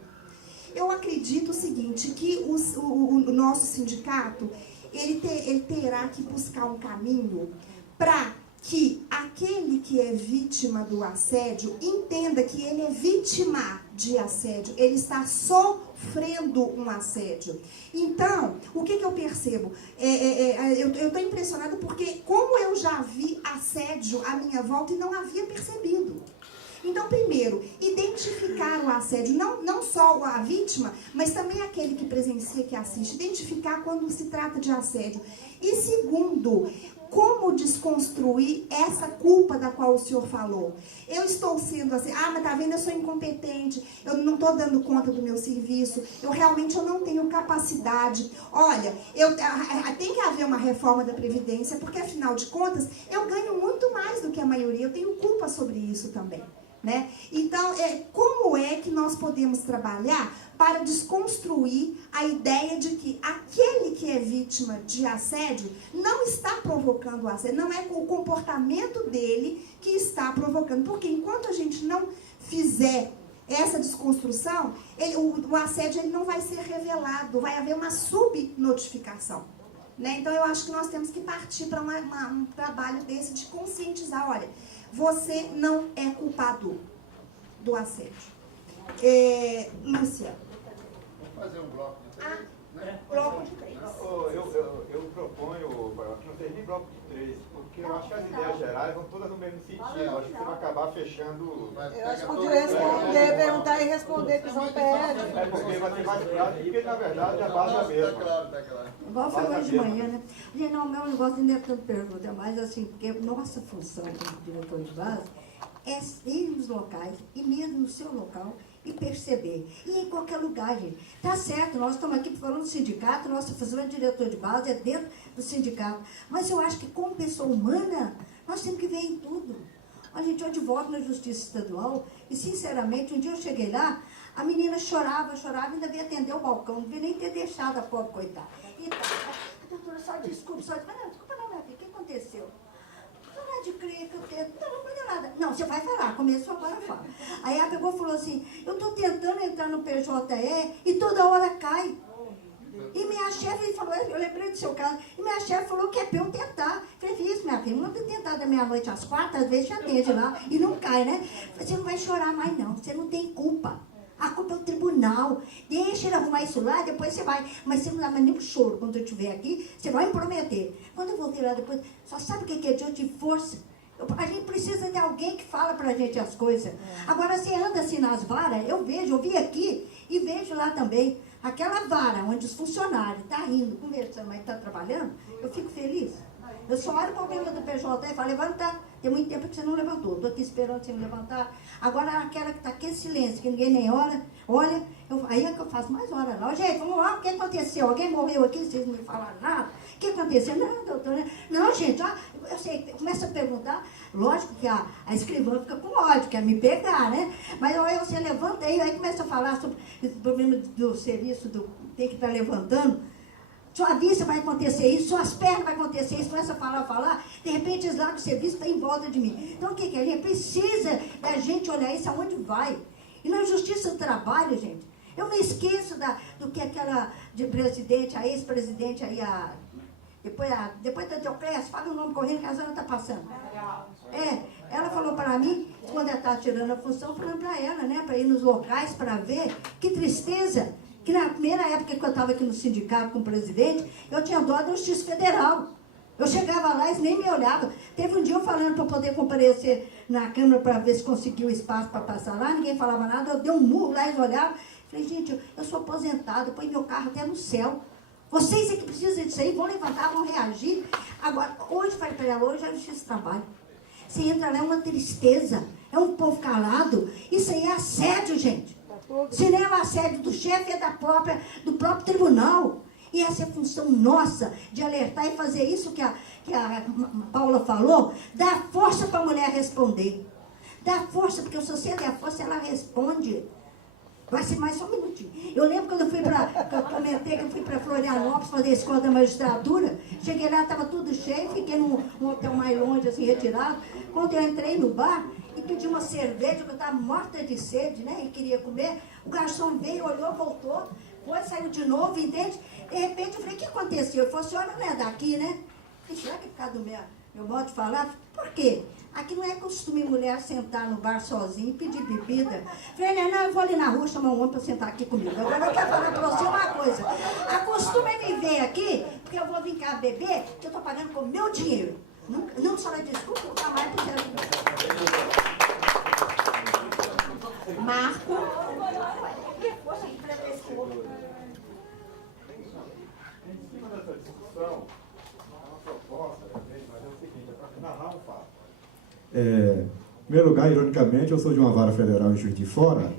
Eu acredito o seguinte, que o nosso sindicato, ele terá que buscar um caminho para que aquele que é vítima do assédio entenda que ele é vítima de assédio, ele está sofrendo um assédio. Então, o que eu percebo? Eu estou impressionada porque como eu já vi assédio à minha volta e não havia percebido. Então, primeiro, identificar o assédio, não só a vítima, mas também aquele que presencia, que assiste, identificar quando se trata de assédio. E segundo, como desconstruir essa culpa da qual o senhor falou. Eu estou sendo assim, mas tá vendo, eu sou incompetente, eu não estou dando conta do meu serviço, eu não tenho capacidade. Olha, tem que haver uma reforma da Previdência, porque afinal de contas, eu ganho muito mais do que a maioria, eu tenho culpa sobre isso também. Né? Então, como é que nós podemos trabalhar para desconstruir a ideia de que aquele que é vítima de assédio não está provocando o assédio, não é o comportamento dele que está provocando, porque enquanto a gente não fizer essa desconstrução, o assédio ele não vai ser revelado, vai haver uma subnotificação. Né? Então, eu acho que nós temos que partir para um trabalho desse de conscientizar, olha, você não é culpado do assédio. Lúcia. Vamos fazer um bloco de 3, né? Bloco de 3. Eu proponho, que não seja nem bloco de 3, porque eu acho que as ideias gerais vão todas no mesmo sentido. Eu acho que você vai acabar fechando... Eu acho que podia responder, perguntar e responder, que são pede. Porque vai ter mais prática, porque na verdade a base é a mesma. Tá claro. Igual foi hoje de manhã, né? Gente, não, o meu negócio não é tanto pergunta, mas assim, porque nossa função como diretor de base é ir nos locais, e mesmo no seu local, e perceber. E em qualquer lugar, gente. Tá certo, nós estamos aqui falando do sindicato, nossa função é diretor de base, é dentro do sindicato. Mas eu acho que como pessoa humana, nós temos que ver em tudo. A gente, eu advogo na Justiça Estadual, e sinceramente, um dia eu cheguei lá, a menina chorava, ainda veio atender o balcão, não devia nem ter deixado a pobre coitada. E tá, a doutora, só desculpa, mas não, desculpa não, minha filha, o que aconteceu? Não é pode crer que eu tento. Não pode nada. Não, você vai falar, começou agora, fala. Aí ela pegou e falou assim, eu estou tentando entrar no PJE e toda hora cai. E minha chefe falou, eu lembrei do seu caso, e minha chefe falou que é para eu tentar. Eu falei, isso, minha filha, não tem tentado da meia-noite às 4, às vezes já atende lá, e não cai, né? Você não vai chorar mais não, você não tem culpa. A culpa é o tribunal. Deixa ele arrumar isso lá, depois você vai. Mas você não dá mais nem um choro. Quando eu estiver aqui, você vai me prometer. Quando eu voltei lá depois, só sabe o que é dia de força? A gente precisa de alguém que fala pra gente as coisas. Agora, você anda assim nas varas, eu vi aqui e vejo lá também. Aquela vara onde os funcionários estão indo, conversando, mas estão trabalhando, eu fico feliz. Eu só olho o problema do PJ e falo, levanta. Tem muito tempo que você não levantou. Estou aqui esperando você me levantar. Agora, aquela que está aquele silêncio, que ninguém nem olha, aí é que eu faço mais hora lá. Gente, vamos lá, o que aconteceu? Alguém morreu aqui, vocês não me falaram nada? O que aconteceu? Não, doutora. Não, gente, ó, eu sei, começa a perguntar. Lógico que a escrivã fica com ódio, quer me pegar, né? Mas aí você levanta aí começa a falar sobre o problema do serviço, tem que estar levantando. Sua vista vai acontecer isso, suas pernas vai acontecer isso, começa a falar, de repente os lados do serviço estão em volta de mim. Então o que é? A gente precisa da gente olhar isso aonde vai. E na justiça do trabalho, gente, eu me esqueço do que aquela de presidente, a ex-presidente aí, depois da Dioclésia, fala o nome correndo que a Zana está passando. Ela falou para mim, quando ela estava tirando a função, falando para ela, né, para ir nos locais para ver, que tristeza. Que na primeira época que eu estava aqui no sindicato com o presidente, eu tinha dó da Justiça Federal. Eu chegava lá, eles nem me olhavam. Teve um dia eu falando para poder comparecer na Câmara para ver se conseguiu espaço para passar lá, ninguém falava nada, eu dei um murro lá, eles olhavam. Falei, gente, eu sou aposentado, põe meu carro até no céu. Vocês é que precisam disso aí, vão levantar, vão reagir. Agora, hoje, falei para ela, hoje é a Justiça do Trabalho. Você entra lá, é uma tristeza, é um povo calado. Isso aí é assédio, gente. Se não é o assédio do chefe, é do próprio tribunal. E essa é a função nossa, de alertar e fazer isso que a Paula falou, dar força para a mulher responder. Dar força, porque se você der força, ela responde. Vai ser mais só um minutinho. Eu lembro quando eu comentei que eu fui para Florianópolis fazer a escola da magistratura, cheguei lá, estava tudo cheio, fiquei num hotel mais longe, assim, retirado. Quando eu entrei no bar e pedi uma cerveja, que eu estava morta de sede, né, e queria comer, o garçom veio, olhou, voltou, saiu de novo, entende? De repente eu falei, o que aconteceu? Ele falou, a senhora não é daqui, né? Eu falei, será que é por causa do meu modo de falar? Por quê? Aqui não é costume mulher sentar no bar sozinha e pedir bebida. Falei, não, eu vou ali na rua chamar um homem para sentar aqui comigo. Agora eu quero falar para você uma coisa. Acostuma me ver aqui, porque eu vou vir cá beber, que eu estou pagando com o meu dinheiro. Não só desculpa, nunca mais puder. Marco. Em cima dessa discussão, uma proposta, mas é o seguinte, é para narrar um fato. Em primeiro lugar, ironicamente, eu sou de uma vara federal em Juiz de Fora,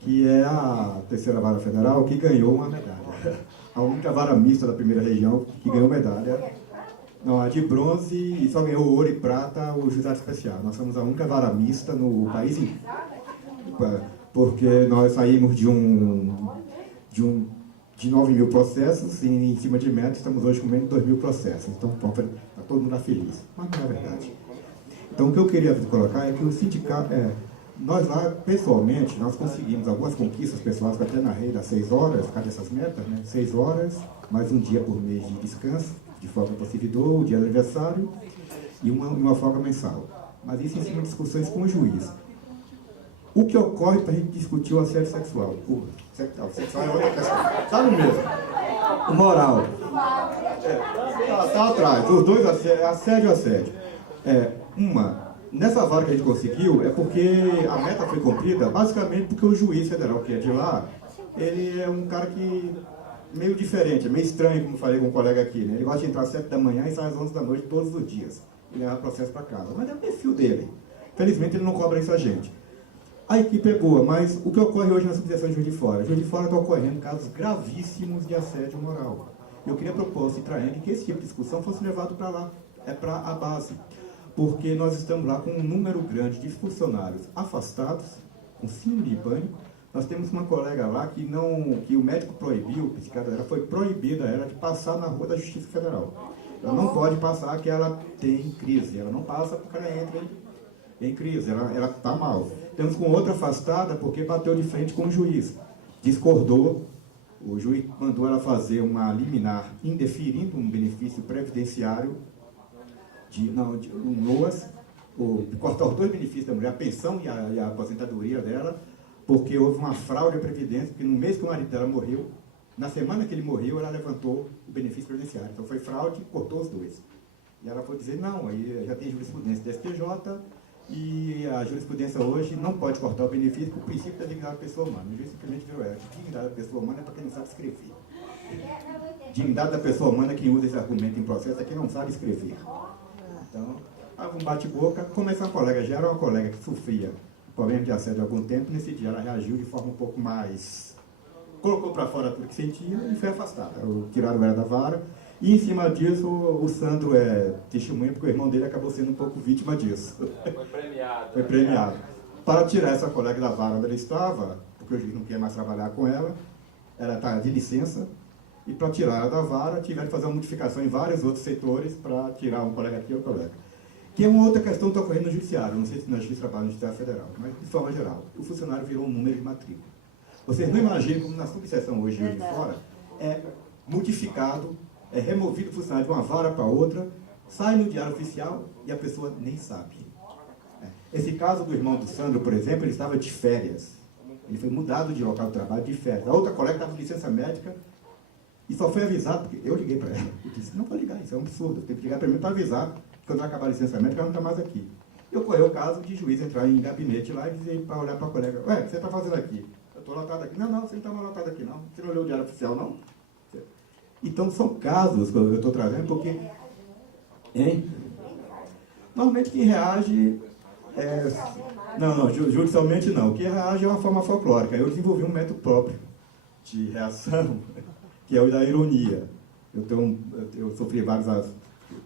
que é a terceira vara federal que ganhou uma medalha. A única vara mista da primeira região que ganhou medalha. Não, a de bronze e só ganhou ouro e prata o juizado especial. Nós somos a única vara mista no país inteiro. Porque nós saímos de 9 mil processos e em cima de meta estamos hoje com menos de 2 mil processos. Então, está todo mundo feliz. Mas não é verdade. Então, o que eu queria colocar é que o sindicato, nós lá, pessoalmente, nós conseguimos algumas conquistas pessoais que até narrei das 6 horas, cadê essas metas, né? 6 horas, mais um dia por mês de descanso, de folga para o servidor, o dia de aniversário e uma folga mensal. Mas isso em cima de discussões com o juiz. O que ocorre para a gente discutir o assédio sexual? O sexual é outra questão. Sabe mesmo? O moral. Tá atrás. Os dois, assédio. Nessa vara que a gente conseguiu, é porque a meta foi cumprida, basicamente porque o juiz federal que é de lá, ele é um cara que meio diferente, é meio estranho, como falei com um colega aqui, né? Ele gosta de entrar às 7 da manhã e sai às 11 da noite todos os dias. Ele leva processo para casa. Mas é o perfil dele. Felizmente ele não cobra isso a gente. A equipe é boa, mas o que ocorre hoje na subseção de Juiz de Fora? Juiz de Fora está ocorrendo casos gravíssimos de assédio moral. Eu queria propor, Citraeng, que esse tipo de discussão fosse levado para lá, para a base. Porque nós estamos lá com um número grande de funcionários afastados, com síndrome de pânico. Nós temos uma colega lá que o médico proibiu, o psiquiatra dela foi proibida ela de passar na rua da Justiça Federal. Ela não pode passar que ela tem crise. Ela não passa porque ela entra em crise. Ela está mal. Temos com outra afastada porque bateu de frente com o juiz. Discordou. O juiz mandou ela fazer uma liminar indeferindo um benefício previdenciário um LOAS, cortar os 2 benefícios da mulher, a pensão e a aposentadoria dela, porque houve uma fraude à Previdência, porque no mês que o marido dela morreu, na semana que ele morreu, ela levantou o benefício previdenciário. Então foi fraude e cortou os 2. E ela foi dizer, não, aí já tem jurisprudência do STJ, e a jurisprudência hoje não pode cortar o benefício por princípio da dignidade da pessoa humana. O juiz simplesmente virou essa. Dignidade da pessoa humana é para quem não sabe escrever. Dignidade da pessoa humana, quem usa esse argumento em processo, é quem não sabe escrever. Então, um bate-boca, como essa colega já era uma colega que sofria problema de assédio há algum tempo, nesse dia ela reagiu de forma um pouco mais... colocou para fora tudo que sentia e foi afastada. Tiraram ela da vara. E em cima disso, o Sandro é testemunha, porque o irmão dele acabou sendo um pouco vítima disso. Foi premiado. Foi premiado. Para tirar essa colega da vara onde ela estava, porque o juiz não quer mais trabalhar com ela está de licença, e para tirar ela da vara, tiveram que fazer uma modificação em vários outros setores para tirar um colega aqui e outro colega. Que é uma outra questão que está ocorrendo no Judiciário, não sei se na Justiça trabalha no Judiciário Federal, mas de forma geral, o funcionário virou um número de matrícula. Vocês não imaginam como na subseção hoje de fora é modificado, é removido o funcionário de uma vara para outra, sai no diário oficial e a pessoa nem sabe. Esse caso do irmão do Sandro, por exemplo, ele estava de férias. Ele foi mudado de local de trabalho de férias. A outra colega estava de licença médica e só foi avisado, porque eu liguei para ela. Eu disse, não vou ligar, isso é um absurdo. Tem que ligar para mim para avisar que quando acabar a licença médica ela não está mais aqui. E ocorreu o caso de juiz entrar em gabinete lá e dizer para olhar para a colega, ué, o que você está fazendo aqui? Eu estou lotado aqui. Não, você não está mais lotado aqui, não. Você não leu o diário oficial, não? Então, são casos que eu estou trazendo porque... Hein? Normalmente quem reage... judicialmente não. Quem reage é uma forma folclórica. Eu desenvolvi um método próprio de reação, que é o da ironia. Eu sofri várias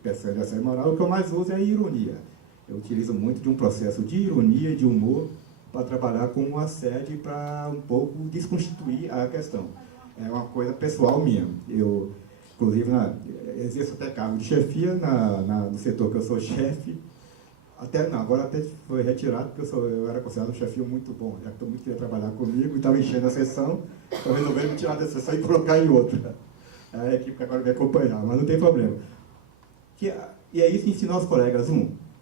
peças de assédio moral. O que eu mais uso é a ironia. Eu utilizo muito de um processo de ironia e de humor para trabalhar com o assédio para um pouco desconstituir a questão. É uma coisa pessoal minha. Eu, inclusive, exerço até cargo de chefia no setor que eu sou chefe. Agora até foi retirado, porque eu era considerado um chefinho muito bom, já que todo mundo queria trabalhar comigo e estava enchendo a sessão, então resolvi me tirar da sessão e colocar em outra. É a equipe que agora vai acompanhar, mas não tem problema. E é isso que ensinar os colegas.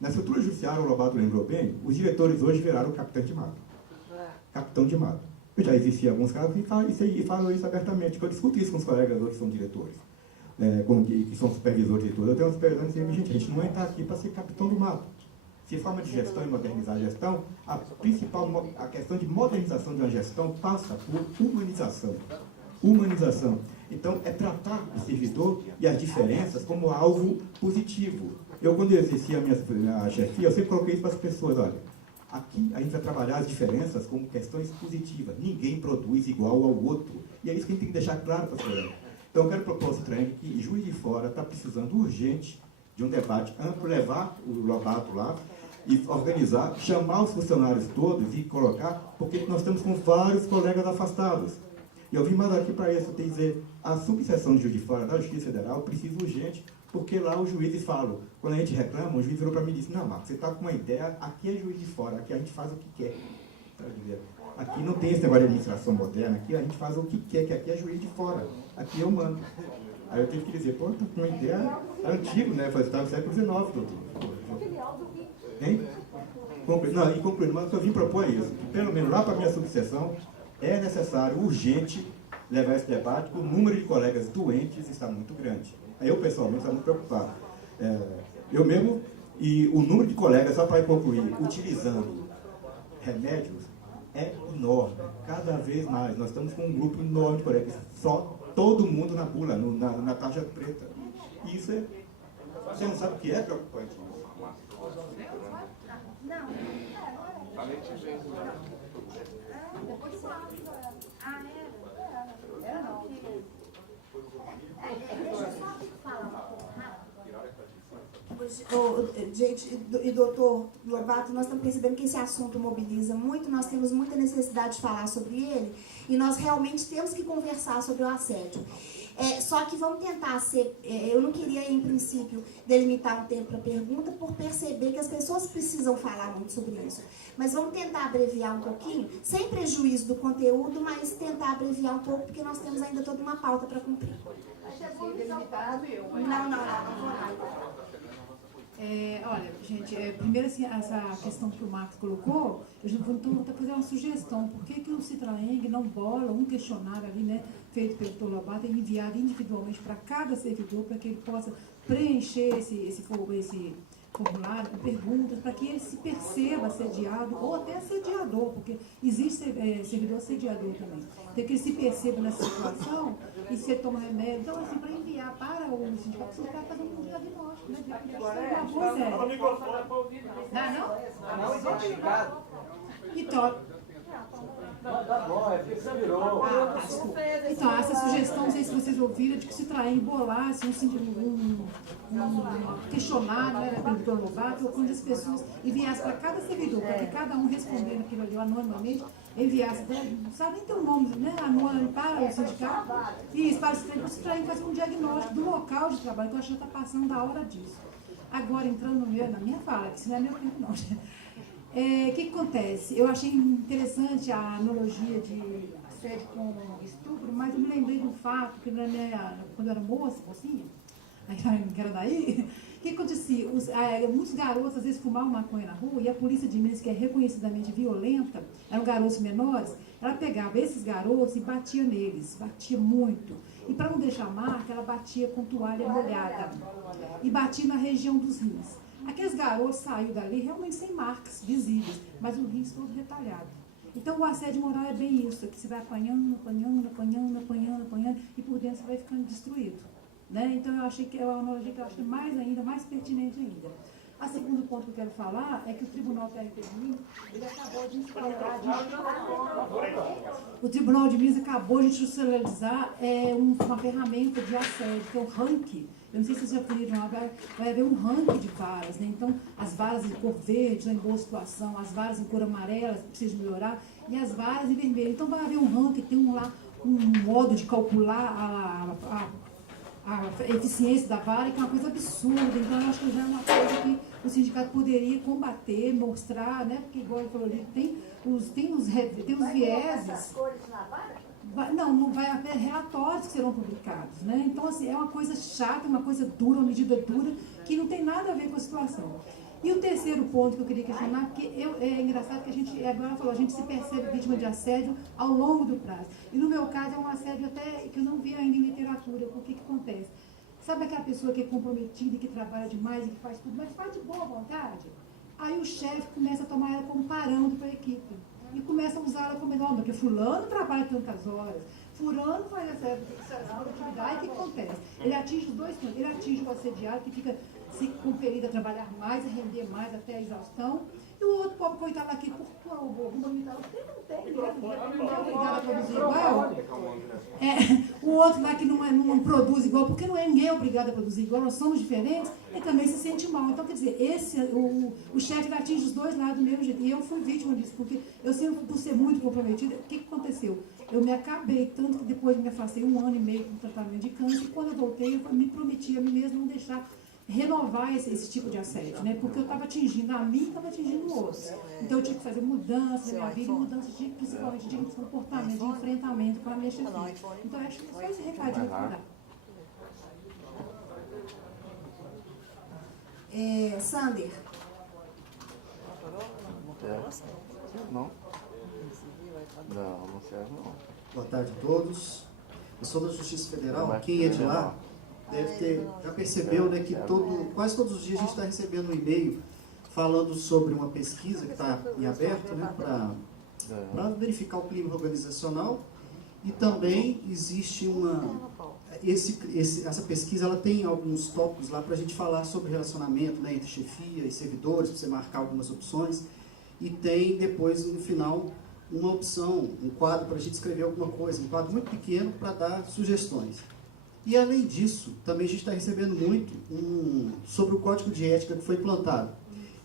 Na estrutura judiciária, o Lobato lembrou bem, os diretores hoje viraram capitão de mato. Capitão de mato. Eu já existia alguns casos e falo isso abertamente, que eu discuto isso com os colegas hoje que são diretores, que são supervisores e tudo. Eu tenho um supervisor que diz, gente, a gente não entra aqui para ser capitão do mato. Se forma de gestão e modernizar a gestão, a questão de modernização de uma gestão passa por humanização. Humanização. Então, é tratar o servidor e as diferenças como algo positivo. Eu, quando eu exercia a minha chefia, eu sempre coloquei isso para as pessoas, olha, aqui a gente vai trabalhar as diferenças como questões positivas. Ninguém produz igual ao outro. E é isso que a gente tem que deixar claro para as pessoas. Então, eu quero propor ao trem que Juiz de Fora está precisando urgente de um debate amplo, levar o Lobato lá e organizar, chamar os funcionários todos e colocar, porque nós estamos com vários colegas afastados. E eu vim mais aqui para isso, tem que dizer, a subseção de Juiz de Fora da Justiça Federal precisa urgente, porque lá os juízes falam, quando a gente reclama, o juiz virou para mim e disse, não, Marcos, você está com uma ideia, aqui é Juiz de Fora, aqui a gente faz o que quer. Aqui não tem esse negócio de administração moderna, aqui a gente faz o que quer, que aqui é Juiz de Fora, aqui eu mando. Aí eu tive que dizer, pô, tá com uma ideia antiga, né? Estava no século XIX, doutor. Hein? E concluindo, mas eu vim propor isso, que pelo menos lá para a minha subseção, é necessário, urgente, levar esse debate, porque o número de colegas doentes está muito grande. Aí eu, pessoalmente, estou muito preocupado. Eu mesmo, e o número de colegas, só para concluir, utilizando remédios, é enorme. Cada vez mais. Nós estamos com um grupo enorme de colegas, só todo mundo na bula, na tarja preta. Isso é... Você não sabe o que é preocupante? Não. Depois você... Deixa eu só falar uma coisa rápida. Gente, e doutor Lobato, nós estamos percebendo que esse assunto mobiliza muito, nós temos muita necessidade de falar sobre ele, e nós realmente temos que conversar sobre o assédio. Só que vamos tentar ser... eu não queria, em princípio, delimitar um tempo para pergunta, por perceber que as pessoas precisam falar muito sobre isso. Mas vamos tentar abreviar um pouquinho, sem prejuízo do conteúdo, mas tentar abreviar um pouco, porque nós temos ainda toda uma pauta para cumprir. Não vou nada. Olha, gente, primeiro assim, essa questão que o Marcos colocou, eu já vou então fazer uma sugestão. Por que o Citraeng não bola um questionário ali, né, feito pelo Dr. Lobato e enviado individualmente para cada servidor, para que ele possa preencher esse formulário com perguntas, para que ele se perceba assediado, ou até assediador, porque existe servidor assediador também. Então, que ele se perceba nessa situação e se ele toma remédio. Então, assim, para enviar para o sindicato, o sindicato fazer um diagnóstico, né? Então, então, essa sugestão, não sei se vocês ouviram, de que se Citraeng bolasse um questionário, né, pelo Dr. Lobato, ou quando as pessoas enviassem para cada servidor, para que cada um respondendo aquilo ali anonimamente, enviasse, não sabe nem ter um nome, né, anônimo para o sindicato, e isso, para o Citraeng fazer um diagnóstico do local de trabalho, que eu acho que já está passando da hora disso. Agora, entrando na minha fala, que isso não é meu tempo, não. O que acontece? Eu achei interessante a analogia de assédio com estupro, mas eu me lembrei de um fato que quando eu era mocinha, que era daí, o que acontecia? Muitos garotos às vezes fumavam maconha na rua e a polícia de Minas, que é reconhecidamente violenta, eram garotos menores, ela pegava esses garotos e batia neles, batia muito. E para não deixar marca, ela batia com toalha molhada e batia na região dos rins. Aqueles garotos saíram dali realmente sem marcas visíveis, mas o rins todo retalhado. Então o assédio moral é bem isso, que você vai apanhando, e por dentro você vai ficando destruído. Né? Então eu achei que é uma analogia que eu acho mais pertinente ainda. O segundo ponto que eu quero falar é que o Tribunal TRT-Minas, ele acabou de instaurar, o Tribunal de Minas acabou de institucionalizar uma ferramenta de assédio, que é o ranking. Eu não sei se vocês já viram, vai haver um ranking de varas, né? Então, as varas em cor verde, em boa situação, as varas em cor amarela, precisam melhorar, e as varas em vermelho. Então, vai haver um ranking, tem lá um modo de calcular a eficiência da vara, que é uma coisa absurda. Então, eu acho que já é uma coisa que o sindicato poderia combater, mostrar, né? Porque, igual ele falou ali, tem os vieses. Essas cores na vara? Não vai haver relatórios que serão publicados, né? Então, assim, é uma coisa chata, uma coisa dura, uma medida dura, que não tem nada a ver com a situação. E o terceiro ponto que eu queria questionar, porque é engraçado que a gente, agora falou, a gente se percebe vítima de assédio ao longo do prazo. E no meu caso é um assédio até que eu não vi ainda em literatura. O que acontece? Sabe aquela pessoa que é comprometida e que trabalha demais e que faz tudo, mas faz de boa vontade? Aí o chefe começa a tomar ela como parâmetro para a equipe. E começa a usar ela como nome, porque fulano trabalha tantas horas, fulano faz essa produtividade, e o que acontece? Ele atinge os dois pontos, ele atinge o assediado, que fica se compelido a trabalhar mais, a render mais até a exaustão, e o outro pobre coitado aqui, porque não tem, não é obrigado a produzir igual. O outro lá que não produz igual, porque não é ninguém obrigado a produzir igual, nós somos diferentes, ele também se sente mal. Então, quer dizer, o chefe atinge os dois lados do mesmo jeito. E eu fui vítima disso, porque eu sempre, por ser muito comprometida, o que aconteceu? Eu me acabei, tanto que depois me afastei 1 ano e meio com tratamento de câncer, e quando eu voltei, eu me prometi a mim mesma não deixar renovar esse tipo de assédio, né? Porque eu estava atingindo a mim e estava atingindo o outro. Então eu tinha que fazer mudanças na minha vida, mudanças principalmente de comportamento, de enfrentamento com a minha chefia. Então eu acho que só esse recadinho que dá. Sander. Não? Não serve não. Boa tarde a todos. Eu sou da Justiça Federal. Quem é de lá já percebeu, né, que quase todos os dias a gente está recebendo um e-mail falando sobre uma pesquisa que está em aberto, né, para verificar o clima organizacional. E também existe essa pesquisa, ela tem alguns tópicos lá para a gente falar sobre relacionamento, né, entre chefia e servidores, para você marcar algumas opções. E tem depois, no final, uma opção, um quadro para a gente escrever alguma coisa, um quadro muito pequeno para dar sugestões. E além disso, também a gente está recebendo muito sobre o código de ética que foi implantado.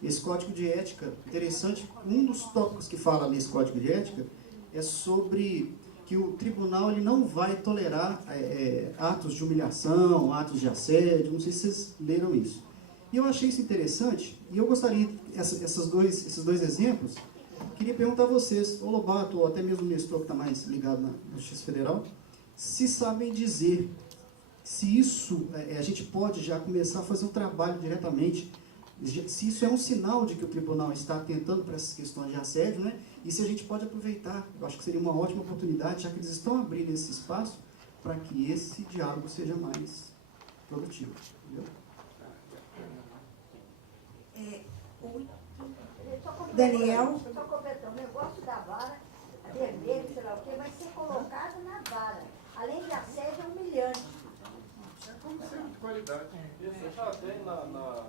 Esse código de ética, interessante, um dos tópicos que fala nesse código de ética é sobre que o tribunal ele não vai tolerar atos de humilhação, atos de assédio, não sei se vocês leram isso. E eu achei isso interessante, e eu gostaria, esses dois exemplos, queria perguntar a vocês, o Lobato, ou até mesmo o Nestor, que está mais ligado na Justiça Federal, se sabem dizer se isso, a gente pode já começar a fazer um trabalho diretamente, se isso é um sinal de que o tribunal está atentando para essas questões de assédio, né? E se a gente pode aproveitar, eu acho que seria uma ótima oportunidade, já que eles estão abrindo esse espaço, para que esse diálogo seja mais produtivo. Entendeu? Daniel? Só completando, o negócio da vara, vermelho, sei lá o quê, vai ser colocado na vara. Além de assédio, é humilhante. É como sempre de qualidade. Isso já tem na